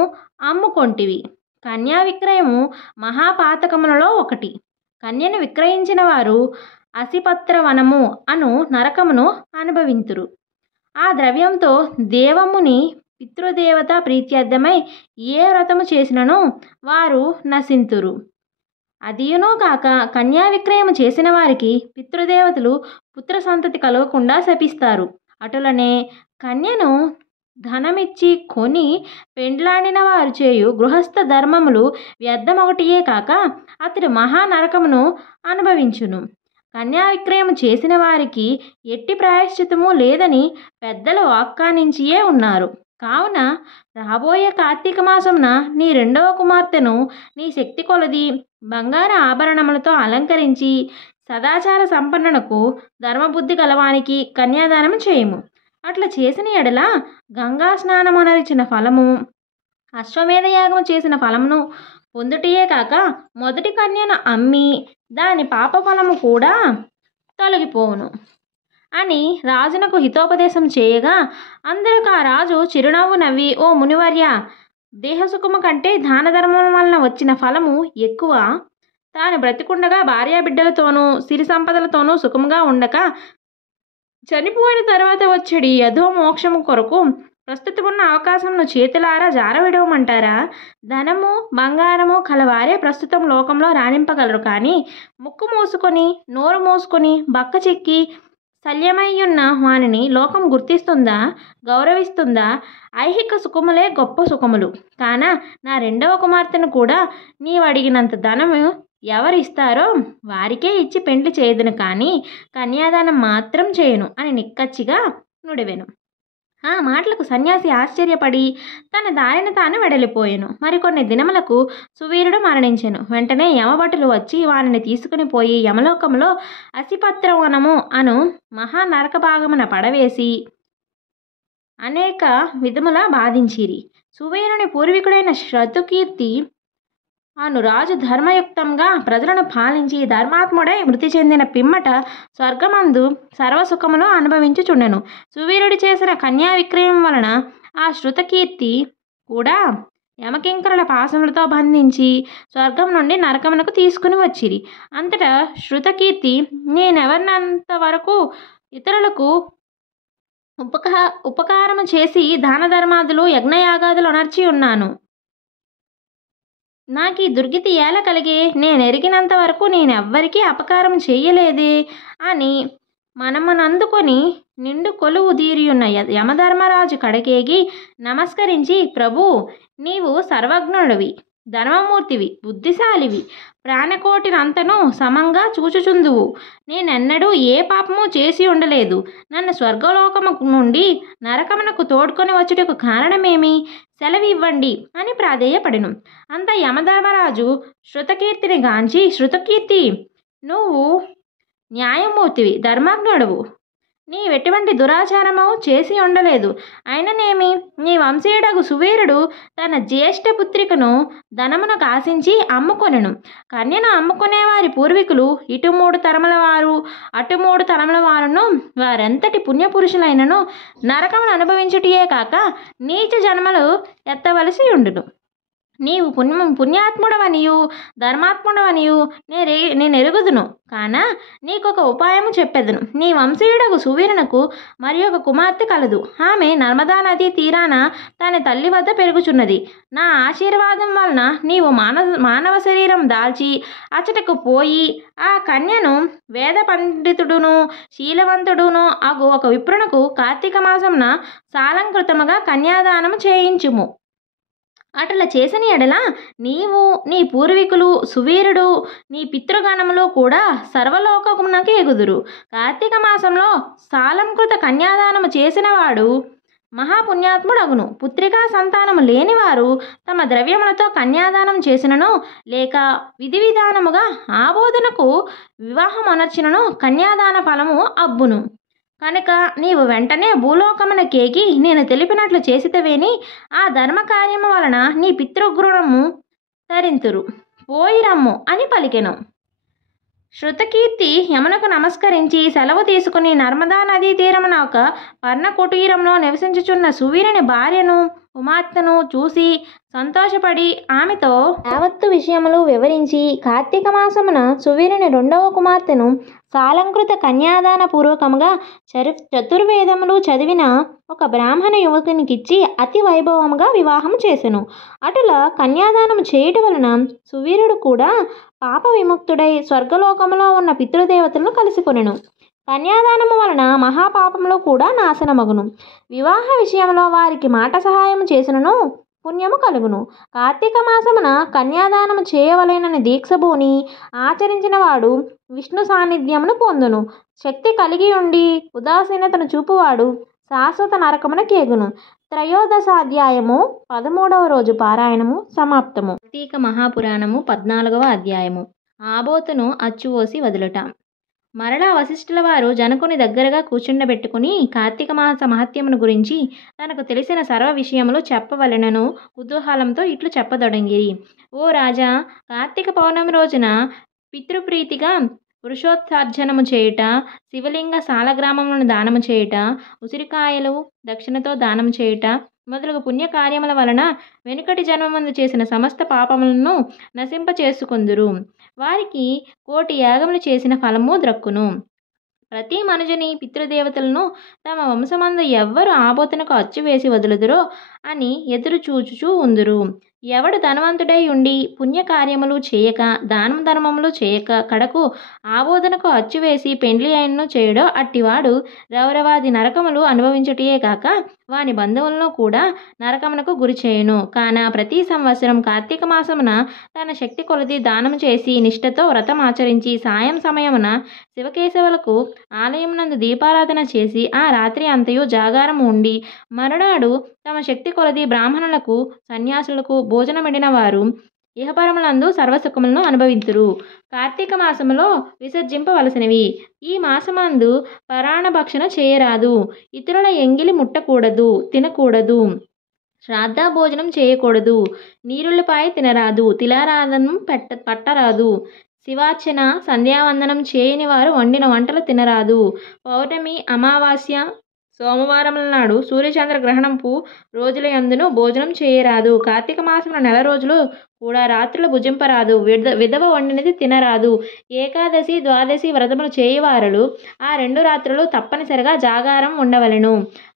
అమ్ముకొంటివి. కన్యా విక్రయము మహాపాతకములలో ఒకటి. కన్యను విక్రయించిన వారు అసిపత్రవనము అను నరకమును అనుభవింతురు. ఆ ద్రవ్యంతో దేవముని పితృదేవత ప్రీత్యర్థమై ఏ వ్రతము చేసినను వారు నశింతురు. అదియునూ కాక కన్యా విక్రయము చేసిన వారికి పితృదేవతలు పుత్ర సంతతి కలగకుండా శపిస్తారు. అటులనే కన్యను ధనమిచ్చి కొని పెండ్లాడిన వారు చేయు గృహస్థ ధర్మములు వ్యర్థమొకటియే కాక అతడు మహానరకమును అనుభవించును. కన్యా విక్రయము చేసిన వారికి ఎట్టి ప్రాయశ్చితము లేదని పెద్దలు వ్యాఖ్యానించియే ఉన్నారు. కావున రాబోయే కార్తీక మాసంన నీ 2వ కుమార్తెను నీ శక్తి కొలది బంగారు ఆభరణములతో అలంకరించి సదాచార సంపన్నునకు ధర్మబుద్ధి గలవానికి కన్యాదానము చేయము. అట్లా చేసిన ఎడల గంగా స్నానమునరిచిన ఫలము, అశ్వమేధ యాగము చేసిన ఫలమును పొందుటయే కాక మొదటి కన్యను అమ్మి దాని పాపఫలము కూడా తొలగిపోవును అని రాజునకు హితోపదేశం చేయగా, అందరికి ఆ రాజు చిరునవ్వు నవ్వి, ఓ మునివర్య, దేహసుఖము కంటే దాన ధర్మం వలన వచ్చిన ఫలము ఎక్కువ. తాను బ్రతికుండగా భార్యాబిడ్డలతోనూ సిరి సంపదలతోనూ సుఖముగా ఉండక చనిపోయిన తర్వాత వచ్చేడి అధో మోక్షము కొరకు ప్రస్తుతమున్న అవకాశంను చేతులారా జారవిడవమంటారా? ధనము బంగారము కలవారే ప్రస్తుతం లోకంలో రాణింపగలరు. కానీ ముక్కు మూసుకొని నోరు మూసుకొని బక్క చెక్కి శల్యమయ్యున్న వానిని లోకం గుర్తిస్తుందా, గౌరవిస్తుందా? ఐహిక సుఖములే గొప్ప సుఖములు కాన నా 2వ కుమార్తెను కూడా నీవడిగినంత ధనము ఎవరిస్తారో వారికే ఇచ్చి పెండ్లి చేయదును, కానీ కన్యాదానం మాత్రం చేయను అని నిక్కచ్చిగా నుడివెను. ఆ మాటలకు సన్యాసి ఆశ్చర్యపడి తన దారిన తాను వెడలిపోయెను. మరికొన్ని దినములకు సువీరుడు మరణించెను. వెంటనే యమభటులు వచ్చి వారిని తీసుకుని పోయి యమలోకములో అసిపత్రవనము అను మహా నరక భాగమున పడవేసి అనేక విధముల బాధించిరి. సువీరుని పూర్వీకుడైన శతుకీర్తి అను రాజు ధర్మయుక్తంగా ప్రజలను పాలించి ధర్మాత్ముడై మృతి చెందిన పిమ్మట స్వర్గమందు సర్వసుఖమును అనుభవించుచుండెను. సువీరుడు చేసిన కన్యా విక్రయం వలన ఆ శృతకీర్తి కూడా యమకింకరుల పాశములతో బంధించి స్వర్గం నుండి నరకమునకు తీసుకుని వచ్చిరి. అంతటా శృతకీర్తి, నేనెవరినంత వరకు ఇతరులకు ఉపకారము చేసి దాన ధర్మాదులు యజ్ఞయాగాదులు అనర్చి ఉన్నాను. నాకు ఈ దుర్గతి ఎలా కలిగే? నేనెరిగినంత వరకు నేనెవ్వరికీ అపకారం చెయ్యలేదే అని మనమనందుకొని నిండు కొలువు తీరియున్న యమధర్మరాజు కడకేగి నమస్కరించి, ప్రభు, నీవు సర్వజ్ఞుడివి, ధర్మమూర్తివి, బుద్ధిశాలివి, ప్రాణకోటినంతను సమంగా చూచుచుందువు. నేనెన్నడూ ఏ పాపము చేసి ఉండలేదు. నన్ను స్వర్గలోకము నుండి నరకమునకు తోడ్కొని వచ్చుటకు కారణమేమి? సెలవివ్వండి అని ప్రాధేయపడెను. అంత యమధర్మరాజు శృతకీర్తిని గాంచి, శృతకీర్తి, నువ్వు న్యాయమూర్తివి, ధర్మజ్ఞుడవు, నీవెటువంటి దురాచారము చేసి ఉండలేదు. అయిననేమి, నీ వంశీయుడగు సువీరుడు తన జ్యేష్ఠ పుత్రికను ధనమునకు ఆశించి అమ్ముకొనెను. కన్యను అమ్ముకునే వారి పూర్వీకులు ఇటు 3 తరముల వారు అటు 3 తరముల వారును వారెంతటి పుణ్యపురుషులైనను నరకమును అనుభవించుటయే కాక నీచ జన్మలు ఎత్తవలసి ఉండును. నీవు పుణ్యాత్ముడవనియు ధర్మాత్ముడవనియు నేనెరుగుదును. కాన నీకొక ఉపాయము చెప్పెదను. నీ వంశీయుడకు సువీరునకు మరి ఒక కుమార్తె కలదు. ఆమె నర్మదా నదీ తీరాన తన తల్లి వద్ద పెరుగుచున్నది. నా ఆశీర్వాదం వలన నీవు మానవ శరీరం దాల్చి అచ్చటకు పోయి ఆ కన్యను వేద పండితుడును శీలవంతుడును అగు ఒక విప్రునకు కార్తీక మాసమున సాలంకృతముగా కన్యాదానము చేయించుము. అట్లా చేసిన ఎడల నీవు, నీ పూర్వీకులు, సువీరుడు, నీ పితృగణములు కూడా సర్వలోకమునకు ఎగుదురు. కార్తీక మాసంలో సాలంకృత కన్యాదానము చేసినవాడు మహాపుణ్యాత్ముడగును. పుత్రికా సంతానము లేనివారు తమ ద్రవ్యములతో కన్యాదానం చేసినను లేక విధి విధానముగా ఆబోధనకు వివాహం అనర్చినను కన్యాదాన ఫలము అబ్బును. కనుక నీవు వెంటనే భూలోకమునకేగి నేను తెలిపినట్లు చేసితవేని ఆ ధర్మకార్యము వలన నీ పితృగృహము తరింతురు. పోయిరమ్ము అని పలికెను. శృతకీర్తి యమునకు నమస్కరించి సెలవు తీసుకుని నర్మదా నదీ తీరమున ఒక పర్ణ కుటీరంలో నివసించుచున్న సువీరుని భార్యను కుమార్తెను చూసి సంతోషపడి ఆమెతో యావత్తు విషయములు వివరించి కార్తీక మాసమున సువీరుని 2వ కుమార్తెను సాలంకృత కన్యాదాన పూర్వకముగా చతుర్వేదములు చదివిన ఒక బ్రాహ్మణ యువకునికిచ్చి అతి వైభవముగా వివాహం చేసెను. అటులా కన్యాదానం చేయుట వలన సువీరుడు కూడా పాప విముక్తుడై స్వర్గలోకములో ఉన్న పితృదేవతలను కలుసుకొనెను. కన్యాదానము వలన మహాపాపములు కూడా నాశనమగును. వివాహ విషయంలో వారికి మాట సహాయం చేసినను పుణ్యము కలుగును. కార్తీక మాసమున కన్యాదానము చేయవలెనని దీక్షభూని ఆచరించిన వాడు విష్ణు సాన్నిధ్యమును పొందును. శక్తి కలిగి ఉండి ఉదాసీనతను చూపువాడు శాశ్వత నరకమున కేగును. త్రయోదశాధ్యాయము 13వ రోజు పారాయణము సమాప్తము. కార్తీక మహాపురాణము 14వ అధ్యాయము. ఆబోతును అచ్చువోసి వదులుట. మరలా వశిష్ఠుల వారు జనకుని దగ్గరగా కూర్చుండబెట్టుకుని కార్తీక మాస మహత్యమును గురించి తనకు తెలిసిన సర్వ విషయములు చెప్పవలెనను కుతూహలంతో ఇట్లు చెప్పదొడంగిరి. ఓ రాజా, కార్తీక పౌర్ణమి రోజున పితృప్రీతిగా పురుషోత్సర్జనము చేయుట, శివలింగ సాలగ్రామములను దానము చేయుట, ఉసిరికాయలు దక్షిణతో దానము చేయుట మొదలగు పుణ్యకార్యముల వలన వెనుకటి జన్మమందు చేసిన సమస్త పాపములను నశింపచేసుకొందురు. వారికి 1,000,000 యాగములు చేసిన ఫలము ద్రక్కును. ప్రతి మనుజుని పితృదేవతలను తమ వంశమందు ఎవ్వరు ఆబోతునకు అచ్చు వేసి వదులుదురో అని ఎదురు చూచుచూ ఉందురు. ఎవడు ధనవంతుడై ఉండి పుణ్యకార్యములు చేయక దానం ధర్మములు చేయక కడకు ఆబోధనకు అచ్చు వేసి పెండ్లి అయినను చేయడో అట్టివాడు రౌరవాది నరకములు అనుభవించుటయే కాక వాని బంధువులను కూడా నరకమునకు గురి చేయును. కాన ప్రతి సంవత్సరం కార్తీక మాసమున తన శక్తి కొలది దానము చేసి నిష్ఠతో వ్రతం ఆచరించి సాయం సమయమున శివకేశవులకు ఆలయమునందు దీపారాధన చేసి ఆ రాత్రి అంతయు జాగారం ఉండి మరునాడు తమ శక్తి కొలది బ్రాహ్మణులకు సన్యాసులకు భోజనమిడిన వారు ఇహపరములందు సర్వసుఖములను అనుభవింతురు. కార్తీక మాసములో విసర్జింపవలసినవి: ఈ మాసమందు పరాణభక్షణ చేయరాదు, ఇతరుల ఎంగిలి ముట్టకూడదు, తినకూడదు, శ్రాద్ధ భోజనం చేయకూడదు, నీరుల్లిపాయ తినరాదు, తిలారాధనం పట్టరాదు, శివార్చన సంధ్యావందనం చేయని వారు వండిన వంటలు తినరాదు, పౌర్ణమి అమావాస్య సోమవారముల నాడు సూర్యచంద్ర గ్రహణంపు రోజుల యందును భోజనం చేయరాదు. కార్తీక మాసమున నెల రోజులు కూడా రాత్రులు భుజింపరాదు, విధవ వండినది తినరాదు. ఏకాదశి ద్వాదశి వ్రతములు చేయవారలు ఆ 2 రాత్రులు తప్పనిసరిగా జాగారం ఉండవలెను.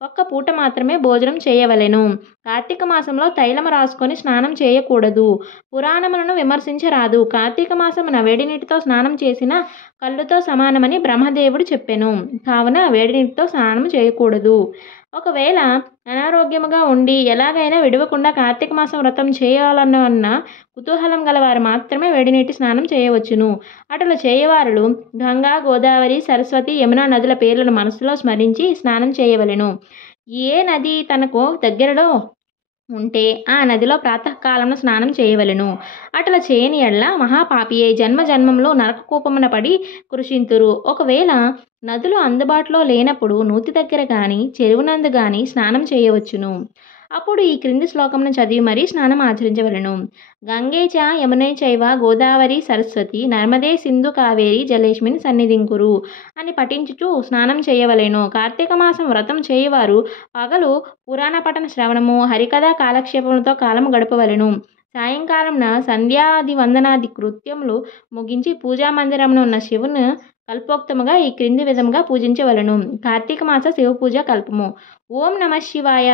ఒక్క పూట మాత్రమే భోజనం చేయవలెను. కార్తీక మాసంలో తైలము రాసుకొని స్నానం చేయకూడదు. పురాణములను విమర్శించరాదు. కార్తీక మాసమున వేడి నీటితో స్నానం చేసిన కళ్ళుతో సమానమని బ్రహ్మదేవుడు చెప్పెను. కావున వేడి నీటితో స్నానం చేయకూడదు. ఒకవేళ అనారోగ్యముగా ఉండి ఎలాగైనా విడవకుండా కార్తీక మాసం వ్రతం చేయాలన్న కుతూహలం గలవారు మాత్రమే వేడినీటి స్నానం చేయవచ్చును. అటులు చేయవారులు గంగా, గోదావరి, సరస్వతి, యమున నదుల పేర్లను మనసులో స్మరించి స్నానం చేయవలెను. ఏ నది తనకు దగ్గరలో ఉంటే ఆ నదిలో ప్రాతకాలంలో స్నానం చేయవలెను. అట్లా చేయని ఎడల మహాపాపియే జన్మ జన్మంలో నరకకూపమున పడి కృషింతురు. ఒకవేళ నదులు అందుబాటులో లేనప్పుడు నూతి దగ్గర కానీ చెరువునందు కానీ స్నానం చేయవచ్చును. అప్పుడు ఈ క్రింది శ్లోకమును చదివి మరీ స్నానం ఆచరించవలెను. గంగే చ యమునే చైవ గోదావరి సరస్వతి నర్మదే సింధు కావేరి జలేష్మిన్ సన్నిధింకురు అని పఠించుచు స్నానం చేయవలెను. కార్తీక మాసం వ్రతం చేయవారు పగలు పురాణ పఠన శ్రవణము, హరికథ కాలక్షేపములతో కాలము గడపవలెను. సాయంకాలంన సంధ్యాది వందనాది కృత్యములు ముగించి పూజా మందిరమున ఉన్న శివుని కల్పోక్తముగా ఈ క్రింది విధముగా పూజించవలెను. కార్తీక మాస శివ పూజ కల్పము. ఓం నమః శివాయ.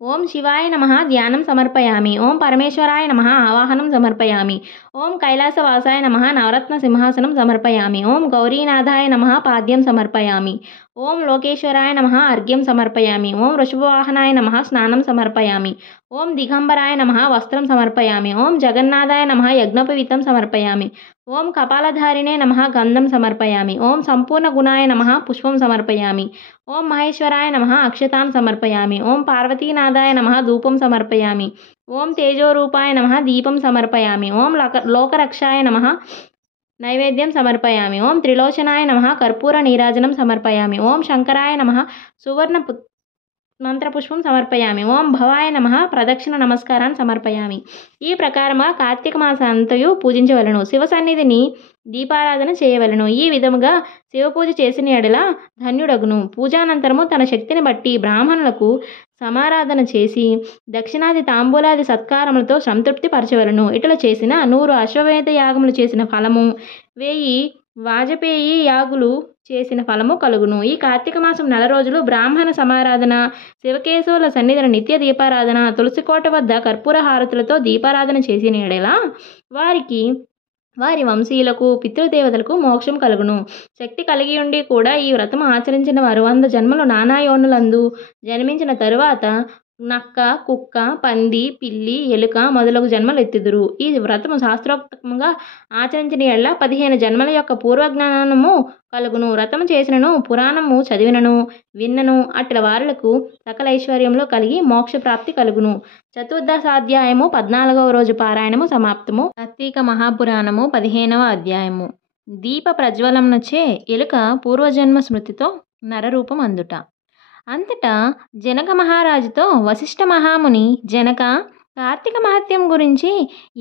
ఓం శివాయ నమః ధ్యానం సమర్పయామి. ఓం పరమేశ్వరాయ నమః ఆవాహనం సమర్పయామి. ఓం కైలాసవాసాయ నమః నవరత్న సింహాసనం సమర్పయామి. ఓం గౌరీనాథాయ నమః పాద్యం సమర్పయామి. ఓం లోకేశ్వరాయ నమః అర్ఘ్యం సమర్పయామి. ఓం వృషభవాహనాయ నమః స్నానం సమర్పయామి. ఓం దిగంబరాయ నమః వస్త్రం సమర్పయామి. ఓం జగన్నాథాయ నమః యజ్ఞోపవీతం సమర్పయామి. ఓం కపాలధారిణే నమః గంధం సమర్పయామి. ఓం సంపూర్ణ గుణాయ నమః పుష్పం సమర్పయామి. ఓం మహేశ్వరాయ నమః అక్షతాన్ సమర్పయామి. ఓం పార్వతీనాథాయ నమః ధూపం సమర్పయామి. ఓం తేజోరూపాయ నమః దీపం సమర్పయామి. ఓం లోకరక్షాయ నమః నైవేద్యం సమర్పయామి. ఓం త్రిలోచనాయ నమః కర్పూర నీరాజనం సమర్పయామి. ఓం శంకరాయ నమః సువర్ణ మంత్రపుష్పం సమర్పయామి. ఓం భవాయ నమః ప్రదక్షిణ నమస్కారాన్ని సమర్పయామి. ఈ ప్రకారముగా కార్తీక మాసంతయు పూజించవలను. శివ సన్నిధిని దీపారాధన చేయవలను. ఈ విధముగా శివపూజ చేసిన ఎడల ధన్యుడగును. పూజానంతరము తన శక్తిని బట్టి బ్రాహ్మణులకు సమారాధన చేసి దక్షిణాది తాంబూలాది సత్కారములతో సంతృప్తి పరచవలను. ఇట్లా చేసిన 100 అశ్వమేధ యాగములు చేసిన ఫలము, 1000 వాజపేయి యాగులు చేసిన ఫలము కలుగును. ఈ కార్తీక మాసం నెల రోజులు బ్రాహ్మణ సమారాధన, శివకేశవుల సన్నిధిని నిత్య దీపారాధన, తులసికోట వద్ద కర్పూర హారతులతో దీపారాధన చేసిన ఎడల వారికి వారి వంశీయులకు పితృదేవతలకు మోక్షం కలుగును. శక్తి కలిగి ఉండి కూడా ఈ వ్రతం ఆచరించిన వారు 100 జన్మలు నానా యోనులందు జన్మించిన తరువాత నక్క, కుక్క, పంది, పిల్లి, ఎలుక మొదలగు జన్మలు ఎత్తుదురు. ఈ వ్రతము శాస్త్రోక్తంగా ఆచరించిన ఎడల 15 జన్మల యొక్క పూర్వజ్ఞానము కలుగును. వ్రతము చేసినను, పురాణము చదివినను, విన్నను అట్ల వారులకు సకల ఐశ్వర్యములు కలిగి మోక్షప్రాప్తి కలుగును. చతుర్దశాధ్యాయము 14వ రోజు పారాయణము సమాప్తము. కార్తీక మహాపురాణము 15వ అధ్యాయము. దీప ప్రజ్వలమునచే ఎలుక పూర్వజన్మ స్మృతితో నరరూపం అందుట. అంతటా జనక మహారాజుతో వశిష్ఠ మహాముని, జనక, కార్తీక మహత్యం గురించి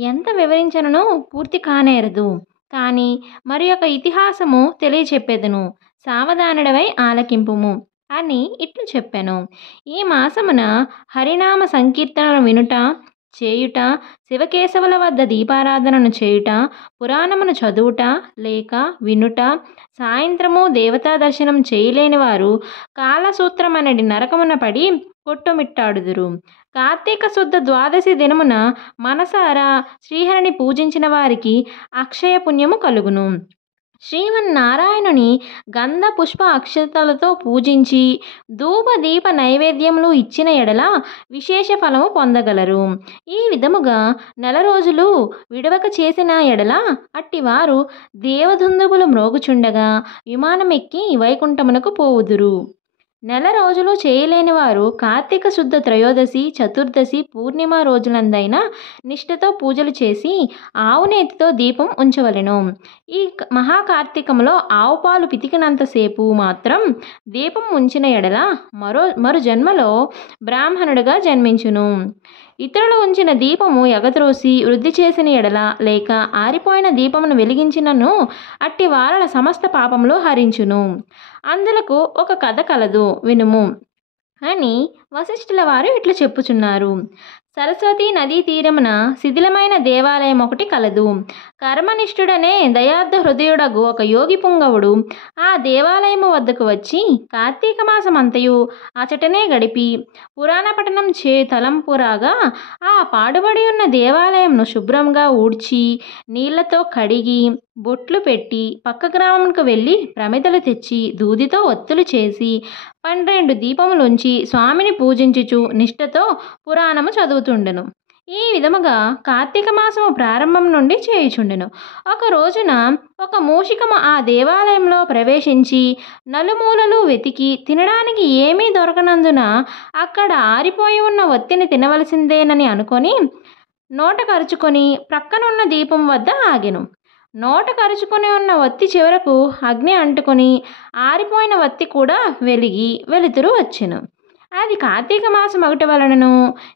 ఎంత వివరించనో పూర్తి కానేరదు. కానీ మరి ఒక ఇతిహాసము తెలియచెప్పేదను, సావధానుడవై ఆలకింపుము అని ఇట్లు చెప్పాను. ఈ మాసమున హరినామ సంకీర్తనలు వినుట, చేయుట, శివకేశవుల వద్ద దీపారాధనను చేయుట, పురాణమును చదువుట లేక వినుట, సాయంత్రము దేవతా దర్శనం చేయలేని వారు కాలసూత్రమనడి నరకమున పడి కొట్టుమిట్టాడుదురు. కార్తీక శుద్ధ ద్వాదశి దినమున మనసారా శ్రీహరిని పూజించిన వారికి అక్షయ పుణ్యము కలుగును. శ్రీమన్నారాయణుని గంధ పుష్ప అక్షతలతో పూజించి ధూప దీప నైవేద్యములు ఇచ్చిన ఎడల విశేష ఫలము పొందగలరు. ఈ విధముగా నెల రోజులు విడవక చేసిన ఎడల అట్టివారు దేవదుందుబులు మ్రోగుచుండగా విమానమెక్కి వైకుంఠమునకు పోవుదురు. నెల రోజులు చేయలేని వారు కార్తీక శుద్ధ త్రయోదశి, చతుర్దశి, పూర్ణిమ రోజులందైనా నిష్ఠతో పూజలు చేసి ఆవు నేతితో దీపం ఉంచవలెను. ఈ మహాకార్తీకంలో ఆవు పాలు పితికినంతసేపు మాత్రం దీపం ఉంచిన ఎడల మరు జన్మలో బ్రాహ్మణుడిగా జన్మించును. ఇతరులు ఉంచిన దీపము ఎగత్రోసి వృద్ధి చేసిన ఎడల లేక ఆరిపోయిన దీపమును వెలిగించినను అట్టి వారల సమస్త పాపములు హరించును. అందులకు ఒక కథ కలదు, వినుము అని వశిష్ఠుల వారు ఇట్లా చెప్పుచున్నారు. సరస్వతీ నదీ తీరమున శిథిలమైన దేవాలయం ఒకటి కలదు. కర్మనిష్ఠుడనే దయార్థ హృదయుడగు ఒక యోగి పుంగవుడు ఆ దేవాలయము వద్దకు వచ్చి కార్తీక మాసమంతయు అచటనే గడిపి పురాణ పఠనం చే తలంపురాగా ఆ పాడుబడి ఉన్న దేవాలయంను శుభ్రంగా ఊడ్చి నీళ్లతో కడిగి బొట్లు పెట్టి పక్క గ్రామంకు వెళ్ళి ప్రమిదలు తెచ్చి దూదితో ఒత్తులు చేసి 12 దీపములుంచి స్వామిని పూజించుచు నిష్ఠతో పురాణము చదువుతుండెను. ఈ విధముగా కార్తీక మాసము ప్రారంభం నుండి చేయుచుండెను. ఒక రోజున ఒక మూషికము ఆ దేవాలయంలో ప్రవేశించి నలుమూలలు వెతికి తినడానికి ఏమీ దొరకనందున అక్కడ ఆరిపోయి ఉన్న ఒత్తిని తినవలసిందేనని అనుకొని నోట కరుచుకొని ప్రక్కనున్న దీపం వద్ద ఆగెను. నోట కరుచుకొని ఉన్న ఒత్తి చివరకు అగ్ని అంటుకొని ఆరిపోయిన ఒత్తి కూడా వెలిగి వెలుతురు వచ్చెను. అది కార్తీక మాసం ఒకటి వలనను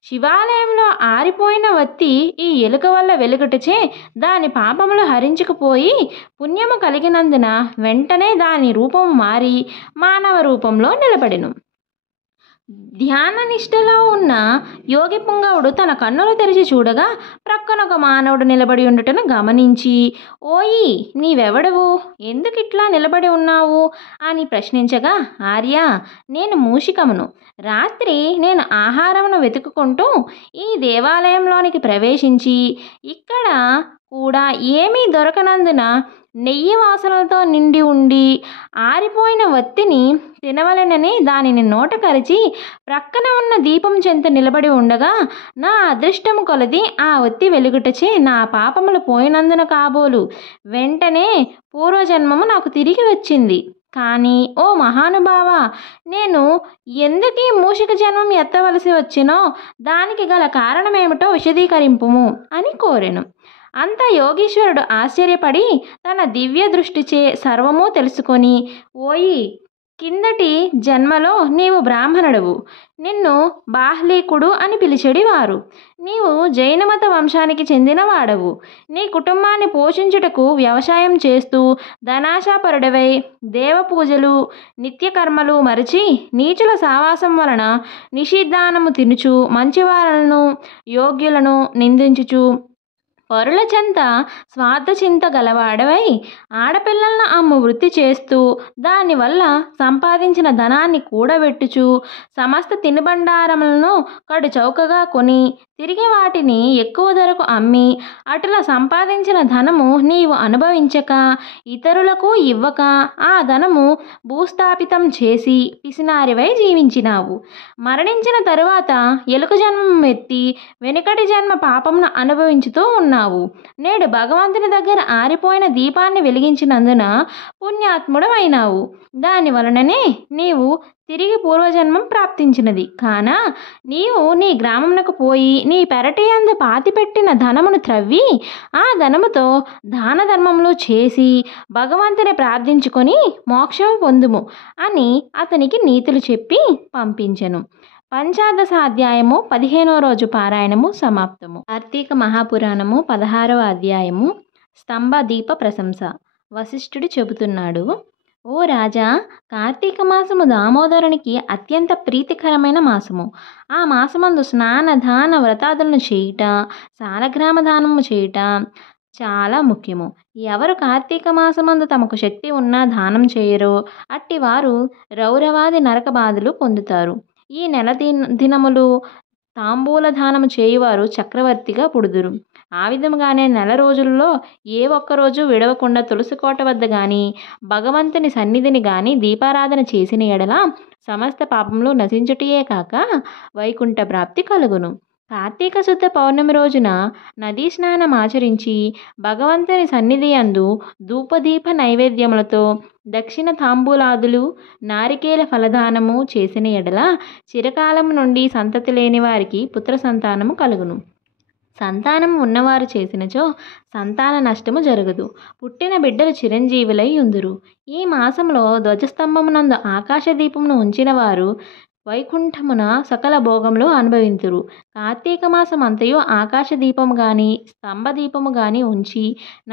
శివాలయంలో ఆరిపోయిన ఒత్తి ఈ ఎలుక వల్ల వెలుగుటచే దాని పాపములు హరించుకుపోయి పుణ్యము కలిగినందున వెంటనే దాని రూపం మారి మానవ రూపంలో నిలబడెను. ధ్యాన నిష్ఠలో ఉన్న యోగి పుంగవుడు తన కన్నులు తెరిచి చూడగా ప్రక్కనొక మానవుడు నిలబడి ఉండుటను గమనించి, ఓయి నీవెవడవు, ఎందుకిట్లా నిలబడి ఉన్నావు అని ప్రశ్నించగా, ఆర్య, నేను మూషికమును. రాత్రి నేను ఆహారమును వెతుక్కుంటూ ఈ దేవాలయంలోనికి ప్రవేశించి ఇక్కడ కూడా ఏమీ దొరకనందున నెయ్యి వాసనలతో నిండి ఉండి ఆరిపోయిన ఒత్తిని తినవలెనని దానిని నోట కరిచి ప్రక్కన ఉన్న దీపం చెంత నిలబడి ఉండగా నా అదృష్టము కొలది ఆ ఒత్తి వెలుగుటచే నా పాపములు పోయినందున కాబోలు వెంటనే పూర్వజన్మము నాకు తిరిగి వచ్చింది. కానీ ఓ మహానుభావ, నేను ఎందుకు ఈ మూషిక జన్మం ఎత్తవలసి వచ్చినో దానికి గల కారణమేమిటో విశదీకరింపుము అని కోరెను. అంత యోగీశ్వరుడు ఆశ్చర్యపడి తన దివ్య దృష్టిచే సర్వము తెలుసుకొని, ఓయి, కిందటి జన్మలో నీవు బ్రాహ్మణుడవు, నిన్ను బాహ్లీకుడు అని పిలిచెడివారు. నీవు జైనమత వంశానికి చెందినవాడవు. నీ కుటుంబాన్ని పోషించుటకు వ్యవసాయం చేస్తూ ధనాశాపరుడవై దేవపూజలు నిత్యకర్మలు మరచి నీచుల సావాసం వలన నిషిద్ధానము తినుచు మంచివారలను యోగ్యులను నిందించుచు పరుల చెంత స్వార్థచింత గలవాడవై ఆడపిల్లలను అమ్ము వృత్తి చేస్తూ దానివల్ల సంపాదించిన ధనాన్ని కూడబెట్టుచు సమస్త తినుబండారములను కడు చౌకగా కొని తిరిగి వాటిని ఎక్కువ ధరకు అమ్మి అటులా సంపాదించిన ధనము నీవు అనుభవించక ఇతరులకు ఇవ్వక ఆ ధనము భూస్థాపితం చేసి పిసినారివై జీవించినావు. మరణించిన తరువాత ఎలుక జన్మం ఎత్తి వెనుకటి జన్మ పాపమును అనుభవించుతూ ఉన్నావు. నేడు భగవంతుని దగ్గర ఆరిపోయిన దీపాన్ని వెలిగించినందున పుణ్యాత్ముడు అయినావు. దాని వలననే నీవు తిరిగి పూర్వజన్మం ప్రాప్తించినది. కాన నీవు నీ గ్రామమునకు పోయి నీ పెరటియందు పాతిపెట్టిన ధనమును త్రవ్వి ఆ ధనముతో దాన ధర్మములు చేసి భగవంతుని ప్రార్థించుకొని మోక్షము పొందుము అని అతనికి నీతులు చెప్పి పంపించెను. పంచాదశ అధ్యాయము 15వ రోజు పారాయణము సమాప్తము. కార్తీక మహాపురాణము 16వ అధ్యాయము స్తంభ దీప ప్రశంస. వశిష్ఠుడు చెబుతున్నాడు, ఓ రాజా, కార్తీక మాసము దామోదరునికి అత్యంత ప్రీతికరమైన మాసము. ఆ మాసమందు స్నాన దాన వ్రతాదులను చేయుట, సాలగ్రామ దానము చేయుట చాలా ముఖ్యము. ఎవరు కార్తీక మాసమందు తమకు శక్తి ఉన్నా దానం చేయరో అట్టివారు రౌరవాది నరక బాధలు పొందుతారు. ఈ నెల దినములు తాంబూల దానము చేయువారు చక్రవర్తిగా పుడుదురు. ఆ విధముగానే నెల రోజుల్లో ఏ ఒక్కరోజు విడవకుండా తులసికోట వద్ద గాని భగవంతుని సన్నిధిని గాని దీపారాధన చేసిన ఎడల సమస్త పాపములు నశించుటయే కాక వైకుంఠ ప్రాప్తి కలుగును. కార్తీక శుద్ధ పౌర్ణమి రోజున నదీ స్నానం ఆచరించి భగవంతుని సన్నిధి యందు ధూపదీప నైవేద్యములతో దక్షిణ తాంబూలాదులు నారికేల ఫలదానము చేసిన ఎడల చిరకాలం నుండి సంతతి లేని వారికి పుత్ర సంతానము కలుగును. సంతానం ఉన్నవారు చేసినచో సంతాన నష్టము జరగదు. పుట్టిన బిడ్డలు చిరంజీవులై ఉందురు. ఈ మాసంలో ధ్వజస్తంభమునందు ఆకాశదీపమును ఉంచిన వారు వైకుంఠమున సకల భోగములు అనుభవింతురు. కార్తీక మాసం అంతయు ఆకాశదీపము గాని స్తంభదీపము గాని ఉంచి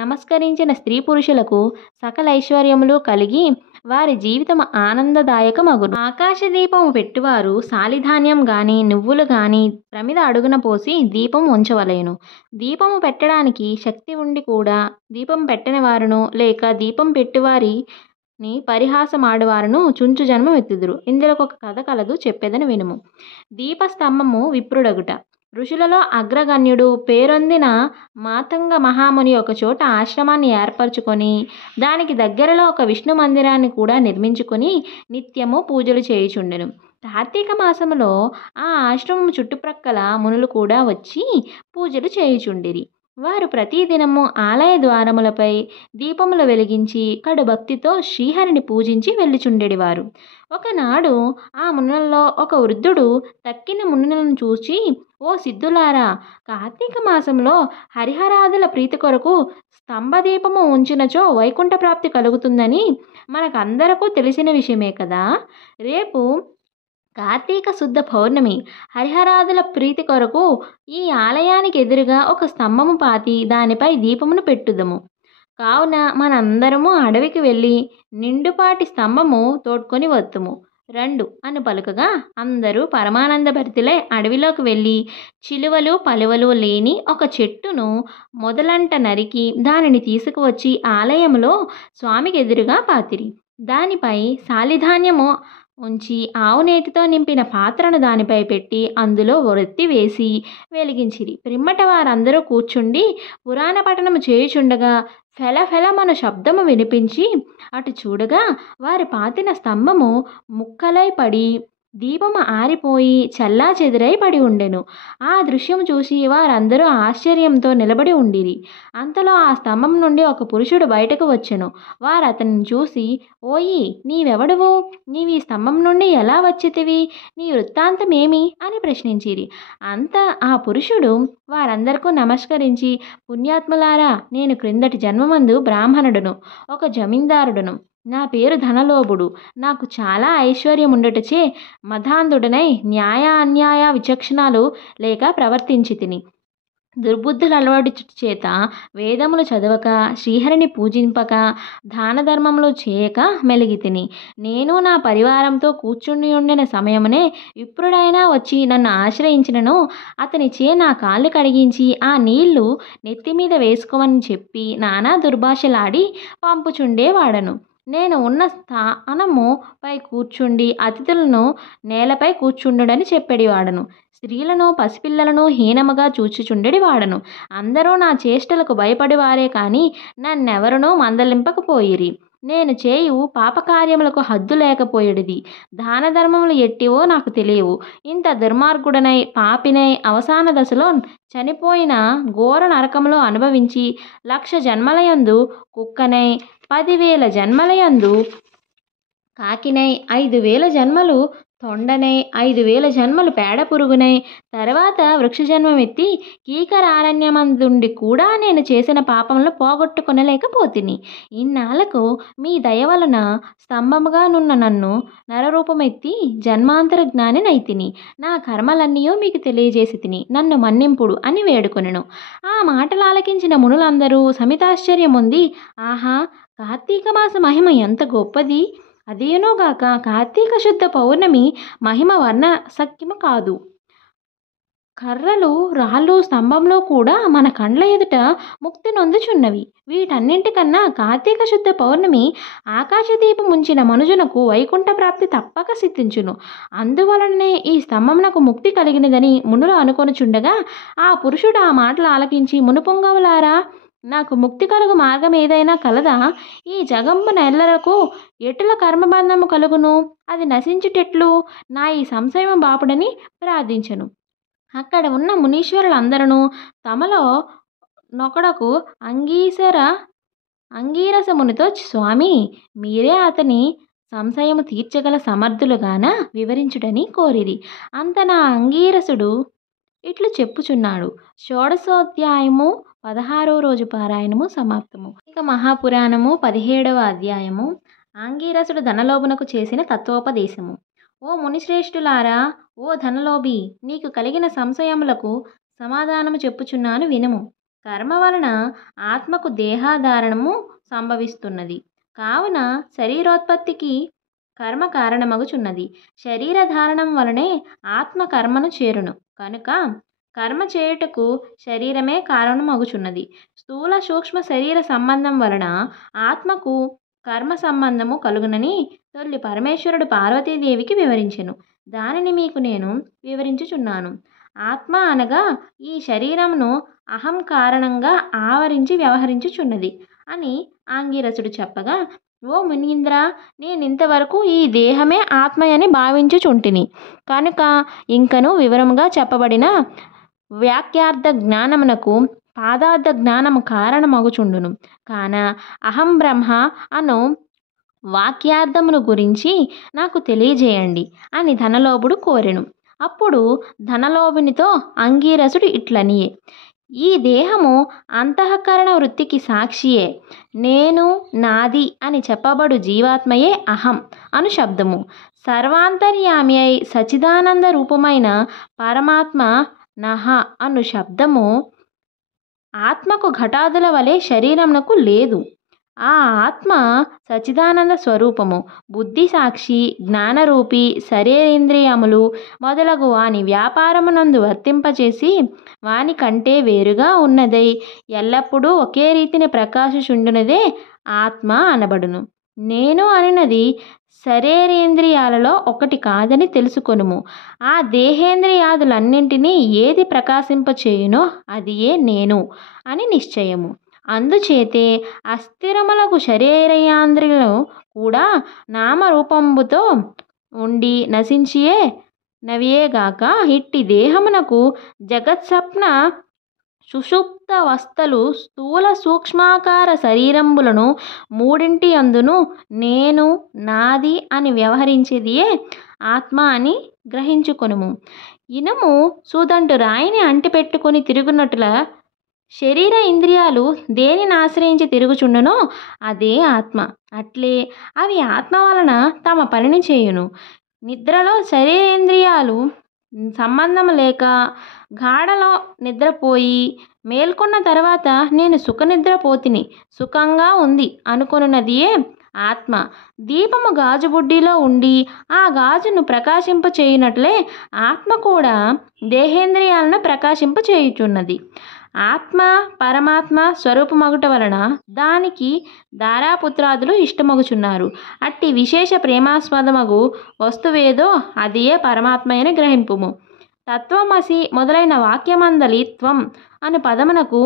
నమస్కరించిన స్త్రీ పురుషులకు సకల ఐశ్వర్యములు కలిగి వారి జీవితం ఆనందదాయకమగును. ఆకాశదీపము పెట్టువారు సాలిధాన్యం గాని నువ్వులు గాని ప్రమిద అడుగున పోసి దీపం ఉంచవలెను. దీపము పెట్టడానికి శక్తి ఉండి కూడా దీపం పెట్టని వారును లేక దీపం పెట్టువారిని పరిహాసమాడువారును చుంచు జన్మ ఎత్తుదురు. ఇందులో ఒక కథ కలదు, చెప్పేదని వినుము. దీపస్తంభము విప్రుడగుట. ఋషులలో అగ్రగణ్యుడు పేరొందిన మాతంగ మహాముని ఒకచోట ఆశ్రమాన్ని ఏర్పరచుకొని దానికి దగ్గరలో ఒక విష్ణు మందిరాన్ని కూడా నిర్మించుకొని నిత్యము పూజలు చేయుచుండెను. కార్తీక మాసములో ఆ ఆశ్రమం చుట్టుప్రక్కల మునులు కూడా వచ్చి పూజలు చేయుచుండిరి. వారు ప్రతిదినము ఆలయ ద్వారములపై దీపములు వెలిగించి కడు భక్తితో శ్రీహరిని పూజించి వెళ్ళుచుండెడివారు. ఒకనాడు ఆ మునులలో ఒక వృద్ధుడు తక్కిన మునులను చూచి, ఓ సిద్ధులారా, కార్తీక మాసంలో హరిహరాదుల ప్రీతి కొరకు స్తంభదీపము ఉంచినచో వైకుంఠ ప్రాప్తి కలుగుతుందని మనకందరకు తెలిసిన విషయమే కదా. రేపు కార్తీక శుద్ధ పౌర్ణమి. హరిహరాదుల ప్రీతి కొరకు ఈ ఆలయానికి ఎదురుగా ఒక స్తంభము పాతి దానిపై దీపమును పెట్టుదము. కావున మనందరము అడవికి వెళ్ళి నిండుపాటి స్తంభము తోడ్కొని వత్తుము రెండు అని పలుకగా అందరూ పరమానంద భరితులై అడవిలోకి వెళ్ళి చిలువలు పలువలు లేని ఒక చెట్టును మొదలంట నరికి దానిని తీసుకువచ్చి ఆలయంలో స్వామికి ఎదురుగా పాతిరి. దానిపై సాలిధాన్యము ఉంచి ఆవు నేతితో నింపిన పాత్రను దానిపై పెట్టి అందులో ఒత్తి వేసి వెలిగించిరి. పిమ్మట వారందరూ కూర్చుండి పురాణ పఠనము చేయుచుండగా ఫెలఫెలమను శబ్దము వినిపించి అటు చూడగా వారి పాతిన స్తంభము ముక్కలై పడి దీపము ఆరిపోయి చల్లా చెదురై పడి ఉండెను. ఆ దృశ్యం చూసి వారందరూ ఆశ్చర్యంతో నిలబడి ఉండిరి. అంతలో ఆ స్తంభం నుండి ఒక పురుషుడు బయటకు వచ్చెను. వారు అతనిని చూసి, ఓయి, నీవెవడువు? నీవు ఈ స్తంభం నుండి ఎలా వచ్చితివి? నీ వృత్తాంతమేమి అని ప్రశ్నించిరి. అంత ఆ పురుషుడు వారందరికీ నమస్కరించి, పుణ్యాత్ములారా, నేను క్రిందటి జన్మమందు బ్రాహ్మణుడును, ఒక జమీందారుడును. నా పేరు ధనలోభుడు. నాకు చాలా ఐశ్వర్యం ఉండటచే మదాంధుడనై న్యాయ అన్యాయ విచక్షణాలు లేక ప్రవర్తించి తిని దుర్బుద్ధులు అలవాటు చేత వేదములు చదవక శ్రీహరిని పూజింపక దాన ధర్మములు చేయక మెలిగి తిని నేను నా పరివారంతో కూర్చుని ఉండిన సమయమునే విప్రుడైనా వచ్చి నన్ను ఆశ్రయించినను అతనిచే నా కాళ్ళు కడిగించి ఆ నీళ్లు నెత్తిమీద వేసుకోమని చెప్పి నానా దుర్భాషలాడి పంపుచుండేవాడను. నేను ఉన్న స్థానము పై కూర్చుండి అతిథులను నేలపై కూర్చుండుడని చెప్పేడివాడను. స్త్రీలను పసిపిల్లలను హీనముగా చూచుచుండెడివాడను. అందరూ నా చేష్టలకు భయపడివారే కానీ నన్నెవరునూ మందలింపకపోయిరి. నేను చేయు పాపకార్యములకు హద్దు లేకపోయేది. దాన ధర్మములు ఎట్టివో నాకు తెలియవు. ఇంత దుర్మార్గుడనై పాపినై అవసాన దశలో చనిపోయిన ఘోర నరకములో అనుభవించి 1,00,000 జన్మలయందు కుక్కనై 10,000 జన్మలయందు కాకినై 5,000 జన్మలు తొండనై 5,000 జన్మలు పేడ పురుగునై తర్వాత వృక్షజన్మమెత్తి కీకరారణ్యమందుండి కూడా నేను చేసిన పాపములను పోగొట్టుకొనలేకపోతిని. ఇన్నాళ్లకు మీ దయ వలన స్తంభముగా నున్న నన్ను నరరూపమెత్తి జన్మాంతర జ్ఞాని నైతిని. నా కర్మలన్నీయూ మీకు తెలియజేసి తిని నన్ను మన్నింపుడు అని వేడుకొనెను. ఆ మాటలు ఆలకించిన మునులందరూ సమితాశ్చర్యముంది, ఆహా, కార్తీక మాస మహిమ ఎంత గొప్పది! అదేనోగాక కార్తీక శుద్ధ పౌర్ణమి మహిమ వర్ణ సఖ్యము కాదు. కర్రలు, రాళ్ళు, స్తంభంలో కూడా మన కండ్ల ఎదుట ముక్తి నొందుచున్నవి. వీటన్నింటికన్నా కార్తీక శుద్ధ పౌర్ణమి ఆకాశదీపం ఉంచిన మనుజునకు వైకుంఠ ప్రాప్తి తప్పక సిద్ధించును. అందువలనే ఈ స్తంభమునకు ముక్తి కలిగినదని మునులు అనుకొనుచుండగా ఆ పురుషుడు ఆ మాటలు ఆలకించి, మునుపొంగవులారా, నాకు ముక్తి కలుగు మార్గం ఏదైనా కలదా? ఈ జగంబు నెల్లరకు ఎటుల కర్మబంధము కలుగును? అది నశించుటెట్లు? నా ఈ సంశయం బాపుడని ప్రార్థించెను. అక్కడ ఉన్న మునీశ్వరులందరూ తమలో నొకడకు అంగీరస మునితో, స్వామి, మీరే అతని సంశయము తీర్చగల సమర్థులుగాన వివరించుటని కోరిరి. అంత నా అంగీరసుడు ఇట్లు చెప్పుచున్నాడు. షోడశోధ్యాయము 16వ రోజు పారాయణము సమాప్తము. ఇక మహాపురాణము 17వ అధ్యాయము. ఆంగీరసుడు ధనలోభునకు చేసిన తత్వోపదేశము. ఓ మునిశ్రేష్ఠులారా, ఓ ధనలోభి, నీకు కలిగిన సంశయములకు సమాధానము చెప్పుచున్నాను వినుము. కర్మ వలన ఆత్మకు దేహాధారణము సంభవిస్తున్నది. కావున శరీరోత్పత్తికి కర్మ కారణమగుచున్నది. శరీరధారణం వలనే ఆత్మ కర్మను చేరును. కనుక కర్మ చేయుటకు శరీరమే కారణమగుచున్నది. స్థూల సూక్ష్మ శరీర సంబంధం వలన ఆత్మకు కర్మ సంబంధము కలుగునని తొల్లి పరమేశ్వరుడు పార్వతీదేవికి వివరించెను. దానిని మీకు నేను వివరించుచున్నాను. ఆత్మ అనగా ఈ శరీరమును అహం కారణంగా ఆవరించి వ్యవహరించుచున్నది అని ఆంగీరసుడు చెప్పగా, ఓ మునీంద్ర, నేనింతవరకు ఈ దేహమే ఆత్మయని భావించుచుంటిని. కనుక ఇంకను వివరముగా చెప్పబడిన వాక్యార్థ జ్ఞానమునకు పాదార్థ జ్ఞానము కారణమగుచుండును. కాన అహం బ్రహ్మ అను వాక్యార్థమును గురించి నాకు తెలియజేయండి అని ధనలోభుడు కోరెను. అప్పుడు ధనలోభునితో అంగీరసుడు ఇట్లనియే, ఈ దేహము అంతఃకరణ వృత్తికి సాక్షియే. నేను, నాది అని చెప్పబడు జీవాత్మయే అహం అను శబ్దము. సర్వాంతర్యామి అయి సచిదానంద రూపమైన పరమాత్మ నహ అను శబ్దము ఆత్మకు ఘటాదుల వలె శరీరమునకు లేదు. ఆ ఆత్మ సచిదానంద స్వరూపము. బుద్ధి సాక్షి, జ్ఞానరూపి, శరీరేంద్రియములు మొదలగు వాని వ్యాపారమునందు వర్తింపచేసి వాని కంటే వేరుగా ఉన్నదై ఎల్లప్పుడూ ఒకే రీతిని ప్రకాశించుచుండునదే ఆత్మ అనబడును. నేను అనినది శరీరేంద్రియాలలో ఒకటి కాదని తెలుసుకొనుము. ఆ దేహేంద్రియాదులన్నింటినీ ఏది ప్రకాశింపచేయునో అదియే నేను అని నిశ్చయము. అందుచేతే అస్థిరములకు శరీరేంద్రియాలు కూడా నామరూపంబుతో ఉండి నశించియే నవియేగాక ఇట్టి దేహమునకు జగత్స్వప్న సుషుప్తావస్థలు స్థూల సూక్ష్మాకార శరీరంబులను మూడింటి అందును నేను, నాది అని వ్యవహరించేదియే ఆత్మ అని గ్రహించుకొనుము. ఇనుము సూదంటు రాయిని అంటిపెట్టుకుని తిరుగునట్ల శరీర ఇంద్రియాలు దేనిని ఆశ్రయించి తిరుగుచుండునో అదే ఆత్మ. అట్లే అవి ఆత్మ వలన తమ పనిని చేయును. నిద్రలో శరీరేంద్రియాలు సంబంధం లేక గాఢలో నిద్రపోయి మేల్కొన్న తర్వాత నేను సుఖనిద్రపోతిని, సుఖంగా ఉంది అనుకొనున్నదియే ఆత్మ. దీపము గాజు బుడ్డిలో ఉండి ఆ గాజును ప్రకాశింపచేయునట్లే ఆత్మ కూడా దేహేంద్రియాలను ప్రకాశింపచేయుచున్నది. ఆత్మ పరమాత్మ స్వరూపమగుట వలన దానికి దారాపుత్రాదులు ఇష్టమగుచున్నారు. అట్టి విశేష ప్రేమాస్పదమగు వస్తువేదో అదియే పరమాత్మయని గ్రహింపుము. తత్వమసి మొదలైన వాక్యమందలి త్వం అను పదమునకు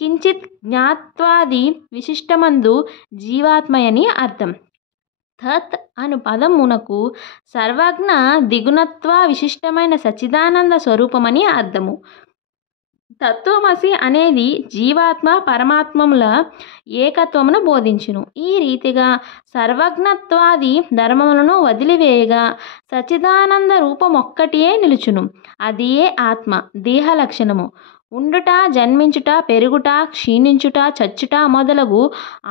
కించిత్ జ్ఞాత్వాది విశిష్టమందు జీవాత్మయని అర్థం. తత్ అను పదమునకు సర్వజ్ఞ దిగుణత్వ విశిష్టమైన సచ్చిదానంద స్వరూపమని అర్థము. తత్వమసి అనేది జీవాత్మ పరమాత్మముల ఏకత్వమును బోధించును. ఈ రీతిగా సర్వజ్ఞత్వాది ధర్మములను వదిలివేయగా సచ్చిదానంద రూపమొక్కటియే నిలుచును. అదియే ఆత్మ. దేహ లక్షణము ఉండుట, జన్మించుట, పెరుగుట, క్షీణించుట, చచ్చుట మొదలగు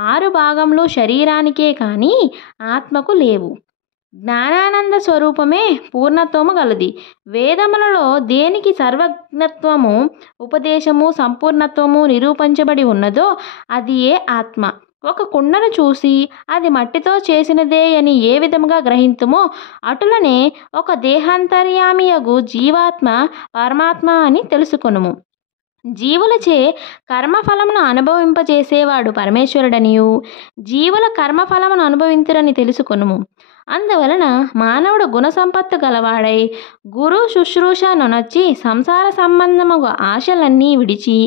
6 భాగములు శరీరానికే కానీ ఆత్మకు లేవు. జ్ఞానానంద స్వరూపమే పూర్ణత్వము గలది. వేదములలో దేనికి సర్వజ్ఞత్వము, ఉపదేశము, సంపూర్ణత్వము నిరూపించబడి ఉన్నదో అది ఏ ఆత్మ. ఒక కుండను చూసి అది మట్టితో చేసినదే అని ఏ విధముగా గ్రహింతుమో అటులనే ఒక దేహాంతర్యామియగు జీవాత్మ పరమాత్మ అని తెలుసుకొనుము. జీవులచే కర్మఫలమును అనుభవింపజేసేవాడు పరమేశ్వరుడనియు జీవుల కర్మఫలమును అనుభవింతురని తెలుసుకొనుము. అందువలన మానవుడు గుణసంపత్తు గలవాడై గురు శుశ్రూష నొనర్చి సంసార సంబంధముగు ఆశలన్నీ విడిచి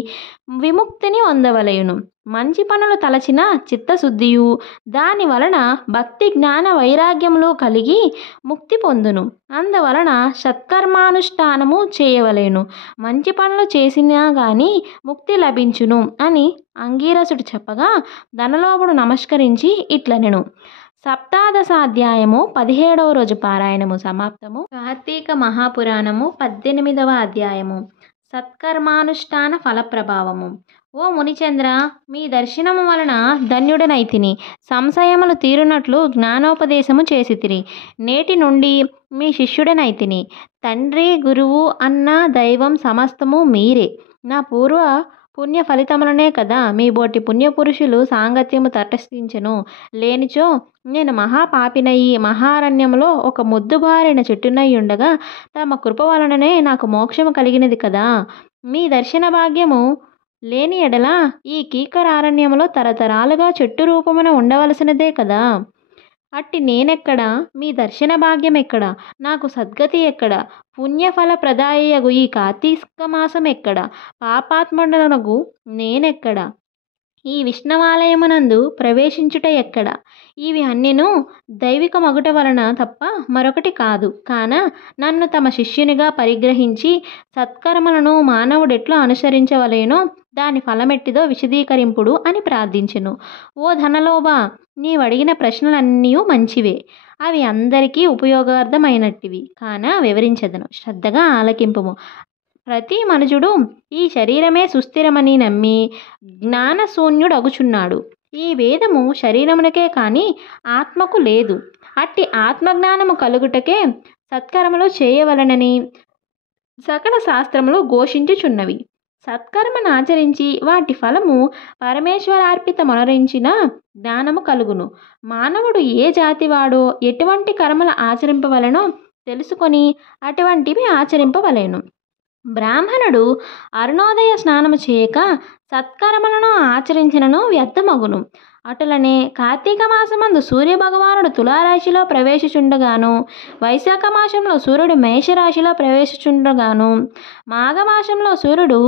విముక్తిని పొందవలయును. మంచి పనులు తలచిన చిత్తశుద్ధియు దాని వలన భక్తి జ్ఞాన వైరాగ్యములు కలిగి ముక్తి పొందును. అందువలన సత్కర్మానుష్ఠానము చేయవలెను. మంచి పనులు చేసినా గాని ముక్తి లభించును అని అంగీరసుడు చెప్పగా ధనలోభుడు నమస్కరించి ఇట్లనెను. సప్తాదశాధ్యాయము 17వ రోజు పారాయణము సమాప్తము. కార్తీక మహాపురాణము 18వ అధ్యాయము. సత్కర్మానుష్ఠాన ఫలప్రభావము. ఓ మునిచంద్ర, మీ దర్శనము వలన ధన్యుడనైతిని. సంశయములు తీరునట్లు జ్ఞానోపదేశము చేసితిరి. నేటి నుండి మీ శిష్యుడనైతిని. తండ్రి గురువు అన్న దైవం సమస్తము మీరే. నా పూర్వ పుణ్య ఫలితములనే కదా మీ బోటి పుణ్యపురుషులు సాంగత్యము తటస్థించెను. లేనిచో నేను మహాపాపినయి మహారణ్యములో ఒక ముద్దుబారిన చెట్టునై ఉండగా తమ కృప వలననే నాకు మోక్షము కలిగినది కదా. మీ దర్శన భాగ్యము లేని ఎడల ఈ కీకరారణ్యములో తరతరాలుగా చెట్టు రూపమున ఉండవలసినదే కదా. అట్టి నేనెక్కడ, మీ దర్శన భాగ్యం ఎక్కడ, నాకు సద్గతి ఎక్కడ, పుణ్యఫల ప్రదాయగు ఈ కార్తీక మాసం ఎక్కడ, పాపాత్ముడనగు నేనెక్కడ, ఈ విష్ణవాలయమునందు ప్రవేశించుట ఎక్కడ? ఇవి అన్నెను దైవిక మగుట వలన తప్ప మరొకటి కాదు. కాన నన్ను తమ శిష్యునిగా పరిగ్రహించి సత్కర్మలను మానవుడెట్లా అనుసరించవలేనో దాని ఫలమెట్టిదో విశదీకరింపుడు అని ప్రార్థించెను. ఓ ధనలోభ, నీవడిగిన ప్రశ్నలన్నీ మంచివే. అవి అందరికీ ఉపయోగార్థమైనట్టివి. కాన వివరించదను, శ్రద్ధగా ఆలకింపుము. ప్రతి మనుజుడు ఈ శరీరమే సుస్థిరమని నమ్మి జ్ఞానశూన్యుడగుచున్నాడు. ఈ వేదము శరీరమునకే కాని ఆత్మకు లేదు. అట్టి ఆత్మజ్ఞానము కలుగుటకే సత్కర్మలు చేయవలనని సకల శాస్త్రములు ఘోషించుచున్నవి. సత్కర్మను ఆచరించి వాటి ఫలము పరమేశ్వరార్పితమొనరించిన జ్ఞానము కలుగును. మానవుడు ఏ జాతివాడో ఎటువంటి కర్మలు ఆచరింపవలనో తెలుసుకొని అటువంటివి ఆచరింపవలెను. బ్రాహ్మణుడు అరుణోదయ స్నానము చేయక సత్కర్మలను ఆచరించినను వ్యర్థమగును. అటులనే కార్తీక మాసమందు సూర్యభగవానుడు తులారాశిలో ప్రవేశించుండగాను, వైశాఖ మాసంలో సూర్యుడు మేషరాశిలో ప్రవేశించుండగాను, మాఘమాసంలో సూర్యుడు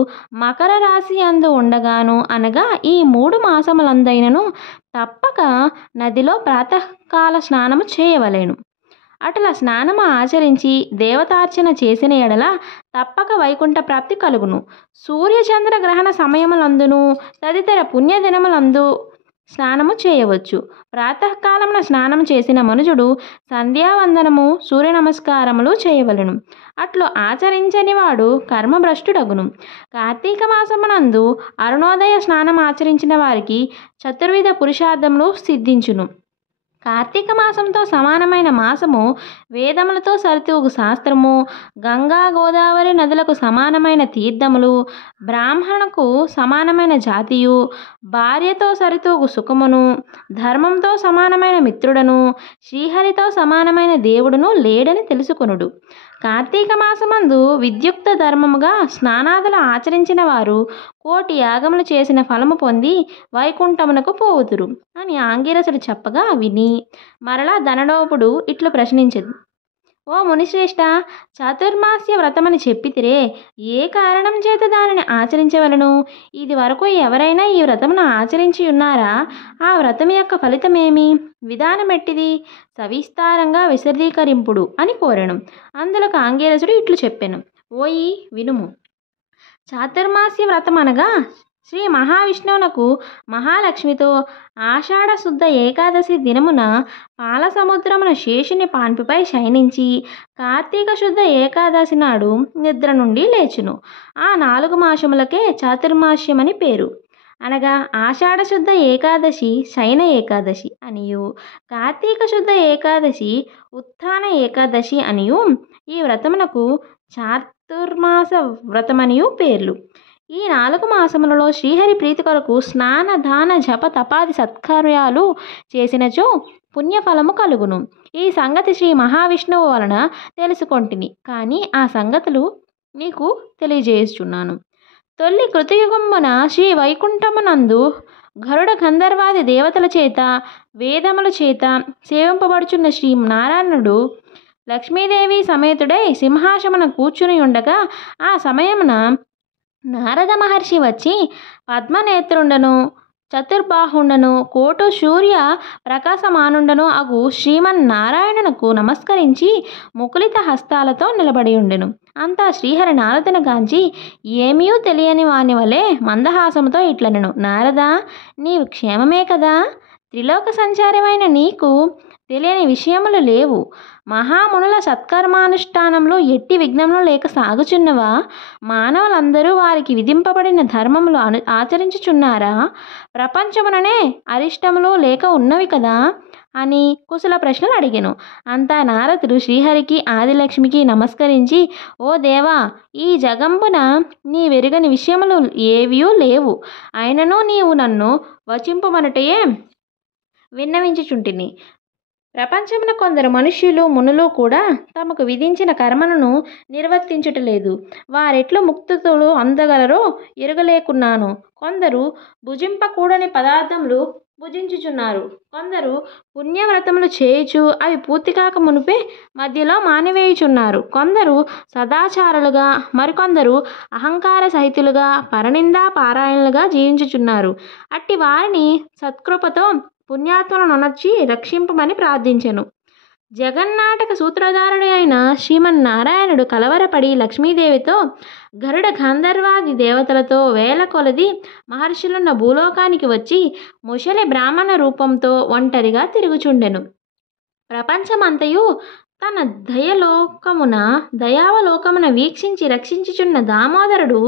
మకర రాశి అందు ఉండగాను, అనగా ఈ 3 మాసములందైనను తప్పక నదిలో ప్రాతకాల స్నానము చేయవలెను. అటుల స్నానము ఆచరించి దేవతార్చన చేసిన ఎడల తప్పక వైకుంఠ ప్రాప్తి కలుగును. సూర్యచంద్ర గ్రహణ సమయములందును తదితర పుణ్యదినములందు స్నానము చేయవచ్చు. ప్రాతకాలమున స్నానం చేసిన మనుజుడు సంధ్యావందనము సూర్య నమస్కారములు చేయవలెను. అట్లు ఆచరించని వాడు కర్మభ్రష్టుడగును. కార్తీక మాసమునందు అరుణోదయ స్నానం ఆచరించిన వారికి చతుర్విధ పురుషార్థములు సిద్ధించును. కార్తీక మాసంతో సమానమైన మాసము, వేదములతో సరితూగు శాస్త్రము, గంగా గోదావరి నదులకు సమానమైన తీర్థములు, బ్రాహ్మణుకు సమానమైన జాతియు, భార్యతో సరితూగు సుఖమును, ధర్మంతో సమానమైన మిత్రుడను, శ్రీహరితో సమానమైన దేవుడును లేడని తెలుసుకొనుడు. కార్తీక మాసమందు విద్యుక్త ధర్మముగా స్నానాదులు ఆచరించిన వారు 1,000,000 యాగములు చేసిన ఫలము పొంది వైకుంఠమునకు పోవుదురు అని ఆంగిరసుడు చెప్పగా విని మరలా ధనలోపుడు ఇట్లు ప్రశ్నించెను. ఓ మునిశ్రేష్ఠ, చాతుర్మాస్య వ్రతమని చెప్పితిరే, ఏ కారణం చేత దానిని ఆచరించవలను? ఇది వరకు ఎవరైనా ఈ వ్రతమును ఆచరించి ఉన్నారా? ఆ వ్రతం యొక్క ఫలితమేమి? విధానమెట్టిది? సవిస్తారంగా విశదీకరింపుడు అని కోరెను. అందులకు ఆంగిరసుడు ఇట్లు చెప్పెను. ఓయి వినుము. చాతుర్మాస్య వ్రతం అనగా శ్రీ మహావిష్ణువునకు మహాలక్ష్మితో ఆషాఢ శుద్ధ ఏకాదశి దినమున పాలసముద్రమున శేషుని పాన్పుపై శయనించి కార్తీక శుద్ధ ఏకాదశి నాడు నిద్ర నుండి లేచును. ఆ 4 మాసములకే చాతుర్మాస్యమని పేరు. అనగా ఆషాఢ శుద్ధ ఏకాదశి శయన ఏకాదశి అనియు, కార్తీక శుద్ధ ఏకాదశి ఉత్థాన ఏకాదశి అనియు ఈ వ్రతమునకు చాతుర్మాస వ్రతమనియు పేర్లు. ఈ 4 మాసములలో శ్రీహరి ప్రీతి కొరకు స్నాన దాన జప తపాది సత్కార్యాలు చేసినచో పుణ్యఫలము కలుగును. ఈ సంగతి శ్రీ మహావిష్ణువు వలన తెలుసుకొంటిని, కానీ ఆ సంగతులు నీకు తెలియజేయుచున్నాను. తొల్లి కృతయుగమున శ్రీ వైకుంఠమునందు గరుడ గంధర్వాది దేవతల చేత వేదముల చేత సేవింపబడుచున్న శ్రీ నారాయణుడు లక్ష్మీదేవి సమేతుడై సింహాసమున కూర్చుని ఉండగా ఆ సమయమున నారద మహర్షి వచ్చి పద్మనేత్రుండను చతుర్బాహుండను కోటు సూర్య ప్రకాశమానుండను అగు శ్రీమన్నారాయణునకు నమస్కరించి ముకులిత హస్తాలతో నిలబడి ఉండెను. అంతా శ్రీహరి నారదుని గాంచి ఏమీ తెలియని వాని వలె మందహాసముతో ఇట్లనెను, నారదా, నీవు క్షేమమే కదా? త్రిలోక సంచారమైన నీకు తెలియని విషయములు లేవు. మహామునుల సత్కర్మానుష్ఠానంలో ఎట్టి విఘ్నములు లేక సాగుచున్నవా? మానవులందరూ వారికి విధింపబడిన ధర్మములు ఆచరించుచున్నారా? ప్రపంచముననే అరిష్టములు లేక ఉన్నవి కదా అని కుశల ప్రశ్నలు అడిగెను. అంతా నారదుడు శ్రీహరికి ఆదిలక్ష్మికి నమస్కరించి, ఓ దేవా, ఈ జగంబున నీ వెరుగని విషయములు ఏవియూ లేవు. అయినను నీవు నన్ను వచింపమనుటయే విన్నవించుచుంటిని. ప్రపంచమున కొందరు మనుష్యులు మునులు కూడా తమకు విధించిన కర్మలను నిర్వర్తించుటలేదు. వారెట్లు ముక్తులు అందగలరో ఎరుగలేకున్నాను. కొందరు భుజింపకూడని పదార్థములు భుజించుచున్నారు. కొందరు పుణ్యవ్రతములు చేయుచు అవి పూర్తి కాక మునిపే మధ్యలో మానివేయుచున్నారు. కొందరు సదాచారులుగా, మరికొందరు అహంకార సహితులుగా పరనిందా పారాయణలుగా జీవించుచున్నారు. అట్టి వారిని సత్కృపతో పుణ్యాత్మనొనర్చి రక్షింపమని ప్రార్థించెను. జగన్నాటక సూత్రధారుడు అయిన శ్రీమన్నారాయణుడు కలవరపడి లక్ష్మీదేవితో గరుడ గంధర్వాది దేవతలతో వేల కొలది మహర్షులున్న భూలోకానికి వచ్చి ముసలి బ్రాహ్మణ రూపంతో ఒంటరిగా తిరుగుచుండెను. ప్రపంచమంతయు తన దయావలోకమున వీక్షించి రక్షించుచున్న దామోదరుడు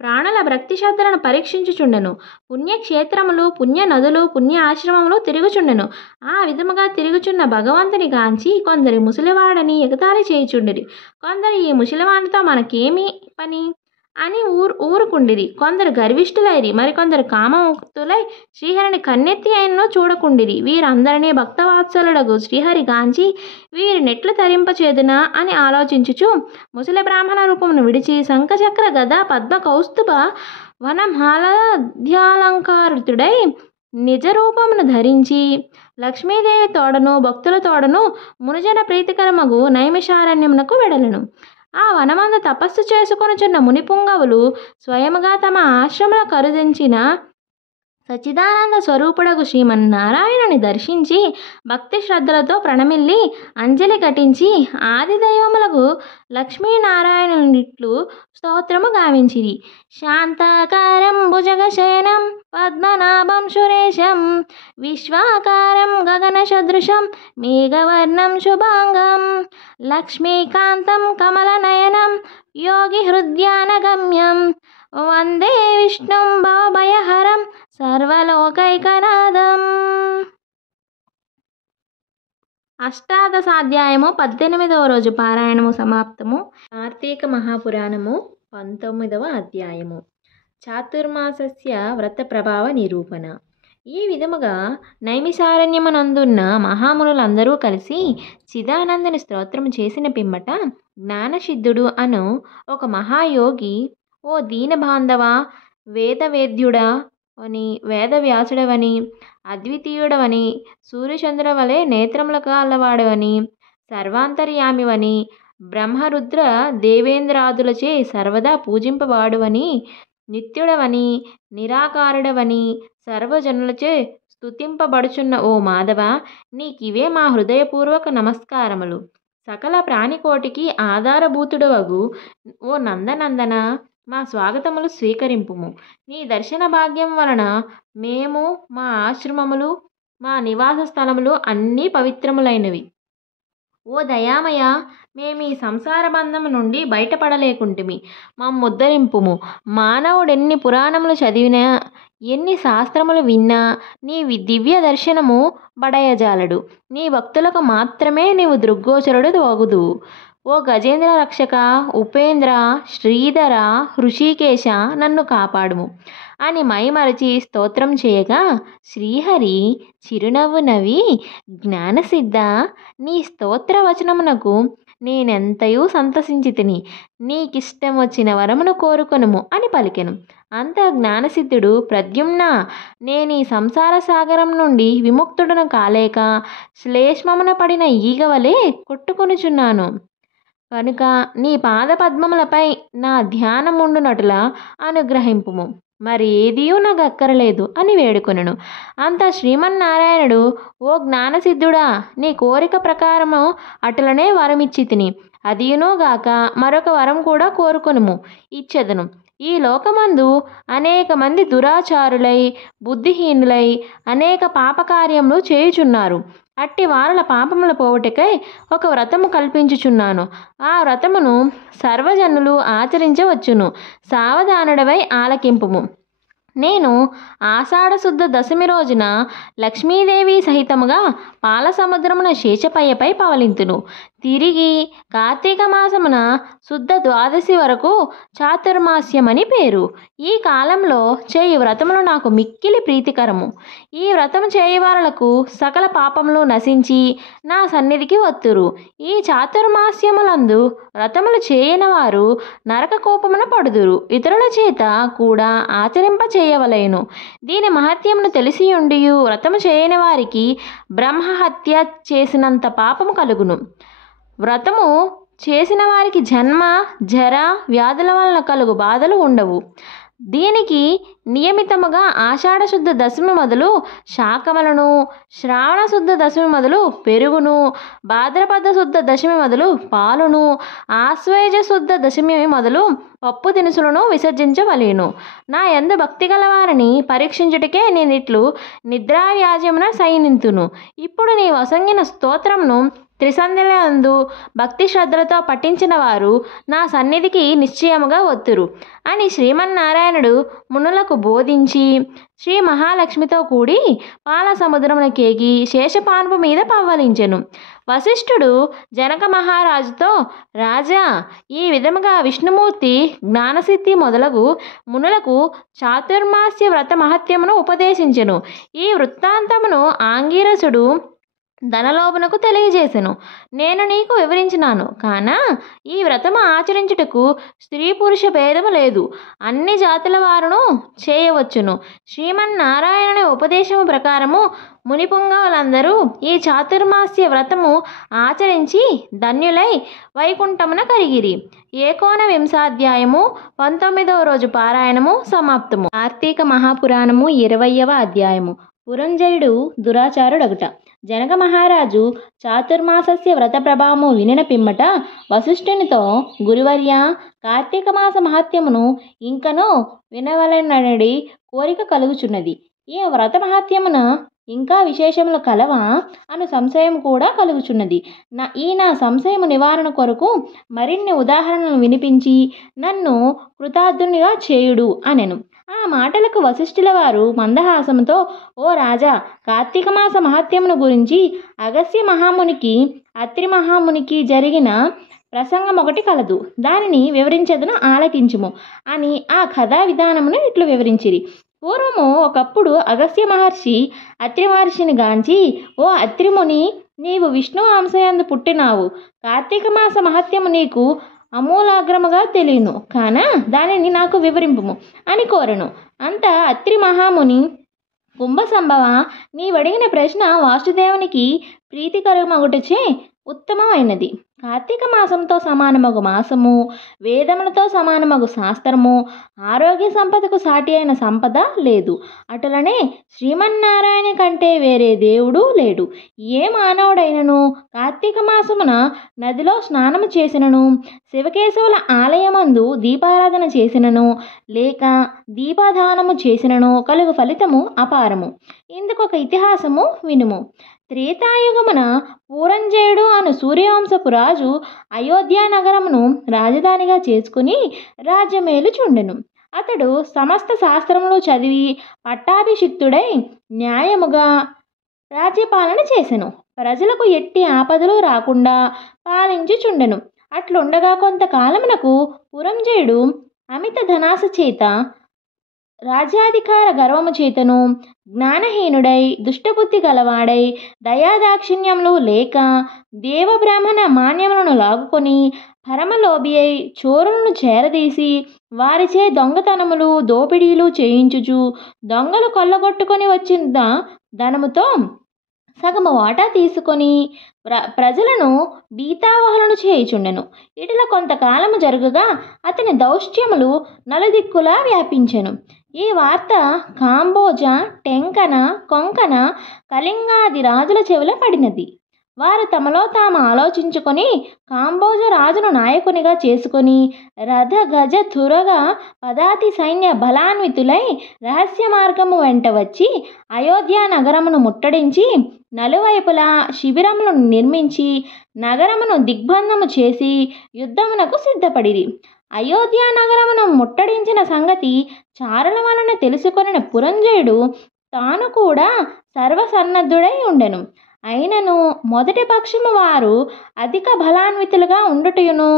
ప్రాణుల భక్తి శ్రద్ధలను పరీక్షించుచుండెను. పుణ్యక్షేత్రములు, పుణ్య నదులు, పుణ్య ఆశ్రమములు తిరుగుచుండెను. ఆ విధముగా తిరుగుచున్న భగవంతుని గాంచి కొందరి ముసలివాడని ఎగతాళి చేయుచుండిరి. కొందరు ఈ ముసలివానితో మనకేమి పని అని ఊరుకుండిరి. కొందరు గర్విష్ఠులైరి, మరికొందరు కామముక్తులై శ్రీహరిని కన్నెత్తి ఆయనను చూడకుండిరి. వీరందరినీ భక్తవాత్సలుడగు శ్రీహరి గాంచి వీరినెట్లు తరింపచేదునా అని ఆలోచించుచు ముసలి బ్రాహ్మణ రూపమును విడిచి శంఖచక్ర గద పద్మ కౌస్తుభ వనమాలధ్యాలంకారుతుడై నిజ రూపమును ధరించి లక్ష్మీదేవి తోడను భక్తుల తోడను మునిజన ప్రీతికరమగు నైమిషారణ్యమునకు వెడలెను. ఆ వనమందు తపస్సు చేసుకొనుచున్న మునిపుంగవులు స్వయముగా తమ ఆశ్రమంలో కరుదించిన సచ్చిదానంద స్వరూపుడగు శ్రీమన్నారాయణుని దర్శించి భక్తి శ్రద్ధలతో ప్రణమిల్లి అంజలి ఘటించి ఆది దైవములకు లక్ష్మీనారాయణునిట్లు స్తోత్రము గావించిరి. శాంతాకారం భుజగశయనం పద్మనాభం సురేశం విశ్వాకారం గగన సదృశం మేఘవర్ణం శుభాంగం లక్ష్మీకాంతం కమలనయనం యోగి హృద్యానగమ్యం వందే విష్ణుం భవభయహరం సర్వలోకైకనాథం. అష్టాదశాధ్యాయము 18వ రోజు పారాయణము సమాప్తము. కార్తీక మహాపురాణము 19వ అధ్యాయము. చాతుర్మాసస్య వ్రత ప్రభావ నిరూపణ. ఈ విధముగా నైమిషారణ్యమునందున్న మహామునులందరూ కలిసి చిదానందుని స్తోత్రము చేసిన పిమ్మట జ్ఞానసిద్ధుడు అను ఒక మహాయోగి, ఓ దీనబాంధవ, వేదవేద్యుడా అని, వేదవ్యాసుడవని, అద్వితీయుడవని, సూర్యచంద్ర వలె నేత్రముల కలవాడవని, సర్వాంతర్యామివని, బ్రహ్మరుద్ర దేవేంద్రాదులచే సర్వదా పూజింపబడువని, నిత్యుడవని, నిరాకారుడవని, సర్వజనులచే స్తుతింపబడుచున్న ఓ మాధవ, నీకివే మా హృదయపూర్వక నమస్కారములు. సకల ప్రాణికోటికి ఆధారభూతుడవగు ఓ నందనందన, మా స్వాగతములు స్వీకరింపుము. నీ దర్శన భాగ్యం వలన మేము, మా ఆశ్రమములు, మా నివాస స్థలములు అన్నీ పవిత్రములైనవి. ఓ దయామయ, మేమీ సంసార బంధము నుండి బయటపడలేకుంటిమి, మమ్ముద్ధరింపుము. మానవుడెన్ని పురాణములు చదివినా, ఎన్ని శాస్త్రములు విన్నా నీ దివ్య దర్శనము బడయజాలడు. నీ భక్తులకు మాత్రమే నీవు దృగ్గోచరుడు వగుదువు. ఓ గజేంద్ర రక్షక, ఉపేంద్ర, శ్రీధర, హృషికేశ నన్ను కాపాడుము అని మైమరచి స్తోత్రం చేయగా శ్రీహరి చిరునవ్వు నవ్వి, జ్ఞానసిద్ధ, నీ స్తోత్ర వచనమునకు నేనెంతయూ సంతసించి తిని, నీకిష్టం వచ్చిన వరమును కోరుకొనుము అని పలికెను. అంత జ్ఞానసిద్ధుడు, ప్రద్యుమ్న, నేనీ సంసార సాగరం నుండి విముక్తుడను కాలేక శ్లేష్మమున పడిన ఈగవలే కొట్టుకొనుచున్నాను. కనుక నీ పాదపద్మములపై నా ధ్యానముండునటులా అనుగ్రహింపుము, మరి ఏదియూ నాకు అక్కరలేదు అని వేడుకొనెను. అంత శ్రీమన్నారాయణుడు, ఓ జ్ఞానసిద్ధుడా, నీ కోరిక ప్రకారము అటులనే వరమిచ్చి తిని, అదియునుగాక మరొక వరం కూడా కోరుకొనుము, ఇచ్చెదను. ఈ లోకమందు అనేక మంది దురాచారులై బుద్ధిహీనులై అనేక పాపకార్యములు చేయుచున్నారు. అట్టి వారల పాపముల పోవుటకై ఒక వ్రతము కల్పించుచున్నాను. ఆ వ్రతమును సర్వజనులు ఆచరించవచ్చును. సావధానుడవై ఆలకింపుము. నేను ఆషాఢశుద్ధ దశమి రోజున లక్ష్మీదేవి సహితముగా పాలసముద్రమున శేషపయ్యపై పవలింతును. తిరిగి కార్తీక మాసమున శుద్ధ ద్వాదశి వరకు చాతుర్మాస్యమని పేరు. ఈ కాలంలో చేయు వ్రతములు నాకు మిక్కిలి ప్రీతికరము. ఈ వ్రతము చేయువారులకు సకల పాపములు నశించి నా సన్నిధికి వత్తురు. ఈ చాతుర్మాస్యములందు వ్రతములు చేయని వారు నరక కోపమున పడుదురు. ఇతరుల చేత కూడా ఆచరింప చేయవలెను. దీని మహత్యమును తెలిసియుండియు వ్రతము చేయని వారికి బ్రహ్మహత్య చేసినంత పాపము కలుగును. వ్రతము చేసిన వారికి జన్మ, జర, వ్యాధుల వలన కలుగు బాధలు ఉండవు. దీనికి నియమితముగా ఆషాఢశుద్ధ దశమి మొదలు శాకములను, శ్రావణ శుద్ధ దశమి మొదలు పెరుగును, భాద్రపద శుద్ధ దశమి మొదలు పాలును, ఆశ్వేజ శుద్ధ దశమి మొదలు పప్పు దినుసులను విసర్జించవలెను. నా యందు భక్తి గలవారిని పరీక్షించుటకే నేనిట్లు నిద్రావ్యాజ్యమున శయనింతును. ఇప్పుడు నీ వసంగిన స్తోత్రమును త్రిసంధ్యలందు భక్తి శ్రద్ధలతో పఠించిన వారు నా సన్నిధికి నిశ్చయముగా వత్తురు అని శ్రీమన్నారాయణుడు మునులకు బోధించి శ్రీ మహాలక్ష్మితో కూడి పాల సముద్రమునకేగి శేషపాన్పు మీద పవ్వలించెను. వశిష్ఠుడు జనక మహారాజుతో, రాజా, ఈ విధముగా విష్ణుమూర్తి జ్ఞానసిద్ధి మొదలగు మునులకు చాతుర్మాస్య వ్రత మహత్యమును ఉపదేశించెను. ఈ వృత్తాంతమును ఆంగీరసుడు ధనలోభునకు తెలియజేసెను. నేను నీకు వివరించినాను కాన ఈ వ్రతము ఆచరించుటకు స్త్రీ పురుష భేదము లేదు. అన్ని జాతుల వారును చేయవచ్చును. శ్రీమన్నారాయణుని ఉపదేశము ప్రకారము మునిపుంగవులందరూ ఈ చాతుర్మాస్య వ్రతము ఆచరించి ధన్యులై వైకుంఠమున కరిగిరి. 19వ 19వ రోజు పారాయణము సమాప్తము. కార్తీక మహాపురాణము 20వ అధ్యాయము. పురంజయుడు దురాచారుడగుట. జనక మహారాజు చాతుర్మాసస్య వ్రత ప్రభావము వినిన పిమ్మట వశిష్ఠునితో, గురువర్య, కార్తీక మాస మహత్యమును ఇంకనూ వినవలనడి కోరిక కలుగుచున్నది. ఈ వ్రత మహత్యమున ఇంకా విశేషములు కలవా అను సంశయం కూడా కలుగుచున్నది. నా సంశయము నివారణ కొరకు మరిన్ని ఉదాహరణలు వినిపించి నన్ను కృతార్థునిగా చేయుడు అనెను. ఆ మాటలకు వశిష్ఠుల వారు మందహాసముతో, ఓ రాజా, కార్తీక మాస మహత్యమును గురించి అగస్త్య మహామునికి అత్రి మహామునికి జరిగిన ప్రసంగం ఒకటి కలదు. దానిని వివరించదును, ఆలకించుము అని ఆ కథా విధానమును ఇట్లు వివరించిరి. పూర్వము ఒకప్పుడు అగస్త్య మహర్షి అత్రి మహర్షిని గాంచి, ఓ అత్రిముని, నీవు విష్ణు వంశయందు పుట్టినావు. కార్తీక మాస మహత్యము నీకు అమూలాగ్రముగా తెలియను కాన దానిని నాకు వివరింపుము అని కోరెను. అంత అత్రి మహాముని, కుంభ సంభవ, నీవడిగిన ప్రశ్న వాసుదేవునికి ప్రీతికరమగుటచే ఉత్తమమైనది. కార్తీక మాసంతో సమానమగు మాసము, వేదములతో సమానమగు శాస్త్రము, ఆరోగ్య సంపదకు సాటి అయిన సంపద లేదు. అటులనే శ్రీమన్నారాయణ కంటే వేరే దేవుడు లేడు. ఏ మానవుడైనను కార్తీక మాసమున నదిలో స్నానము చేసినను, శివకేశవుల ఆలయమందు దీపారాధన చేసినను, లేక దీపదానము చేసినను కలుగు ఫలితము అపారము. ఇందుకొక ఇతిహాసము వినుము. త్రేతాయుగమున పూరంజయుడు అను సూర్యవంశపు రాజు అయోధ్య నగరమును రాజధానిగా చేసుకుని రాజ్యమేలుచుండెను. అతడు సమస్త శాస్త్రములు చదివి పట్టాభిషిక్తుడై న్యాయముగా రాజ్యపాలన చేసెను. ప్రజలకు ఎట్టి ఆపదలు రాకుండా పాలించుచుండెను. అట్లుండగా కొంతకాలమునకు పురంజయుడు అమిత ధనాశ చేత రాజ్యాధికార గర్వము చేతను జ్ఞానహీనుడై దుష్టబుద్ధి గలవాడై దయాదాక్షిణ్యములు లేక దేవబ్రాహ్మణ మాన్యములను లాగుకొని పరమలోభి అయి చోరులను చేరదీసి వారిచే దొంగతనములు దోపిడీలు చేయించుచు దొంగలు కొల్లగొట్టుకొని వచ్చిన ధనముతో సగము వాటా తీసుకొని ప్రజలను భీతావహలను చేయుచుండెను. ఇటుల కొంతకాలము జరుగుగా అతని దౌష్ట్యములు నలుదిక్కులా వ్యాపించెను. ఈ వార్త కాంబోజ, టెంకన, కొంకణ, కళింగాది రాజుల చెవిలో పడినది. వారు తమలో తాము ఆలోచించుకొని కాంబోజ రాజును నాయకునిగా చేసుకొని రథ గజ తురగ పదాతి సైన్య బలాన్వితులై రహస్య మార్గము వెంట వచ్చి అయోధ్య నగరమును ముట్టడించి నలువైపులా శిబిరములను నిర్మించి నగరమును దిగ్బంధము చేసి యుద్ధమునకు సిద్ధపడిరి. అయోధ్య నగరమును ముట్టడించిన సంగతి చారుల వలన తెలుసుకొనిన పురంజయుడు తాను కూడా సర్వసన్నద్ధుడై ఉండెను. అయినను మొదటి పక్షము వారు అధిక బలాన్వితులుగా ఉండుటయును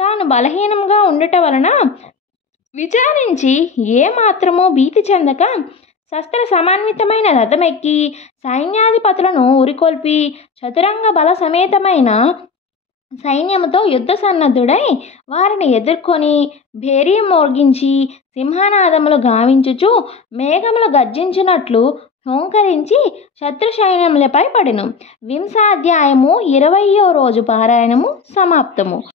తాను బలహీనంగా ఉండుట వలన విచారించి ఏమాత్రమూ భీతి చెందక శస్త్ర సమన్వితమైన రథమెక్కి సైన్యాధిపతులను ఉరికొల్పి చతురంగ బల సమేతమైన సైన్యముతో యుద్ధ సన్నద్ధుడై వారిని ఎదుర్కొని భేరీ మోగించి సింహనాదములు గావించుచు మేఘములు గర్జించినట్లు హోంకరించి శత్రు సైన్యములపై పడెను. 20వ అధ్యాయము 20వ రోజు పారాయణము సమాప్తము.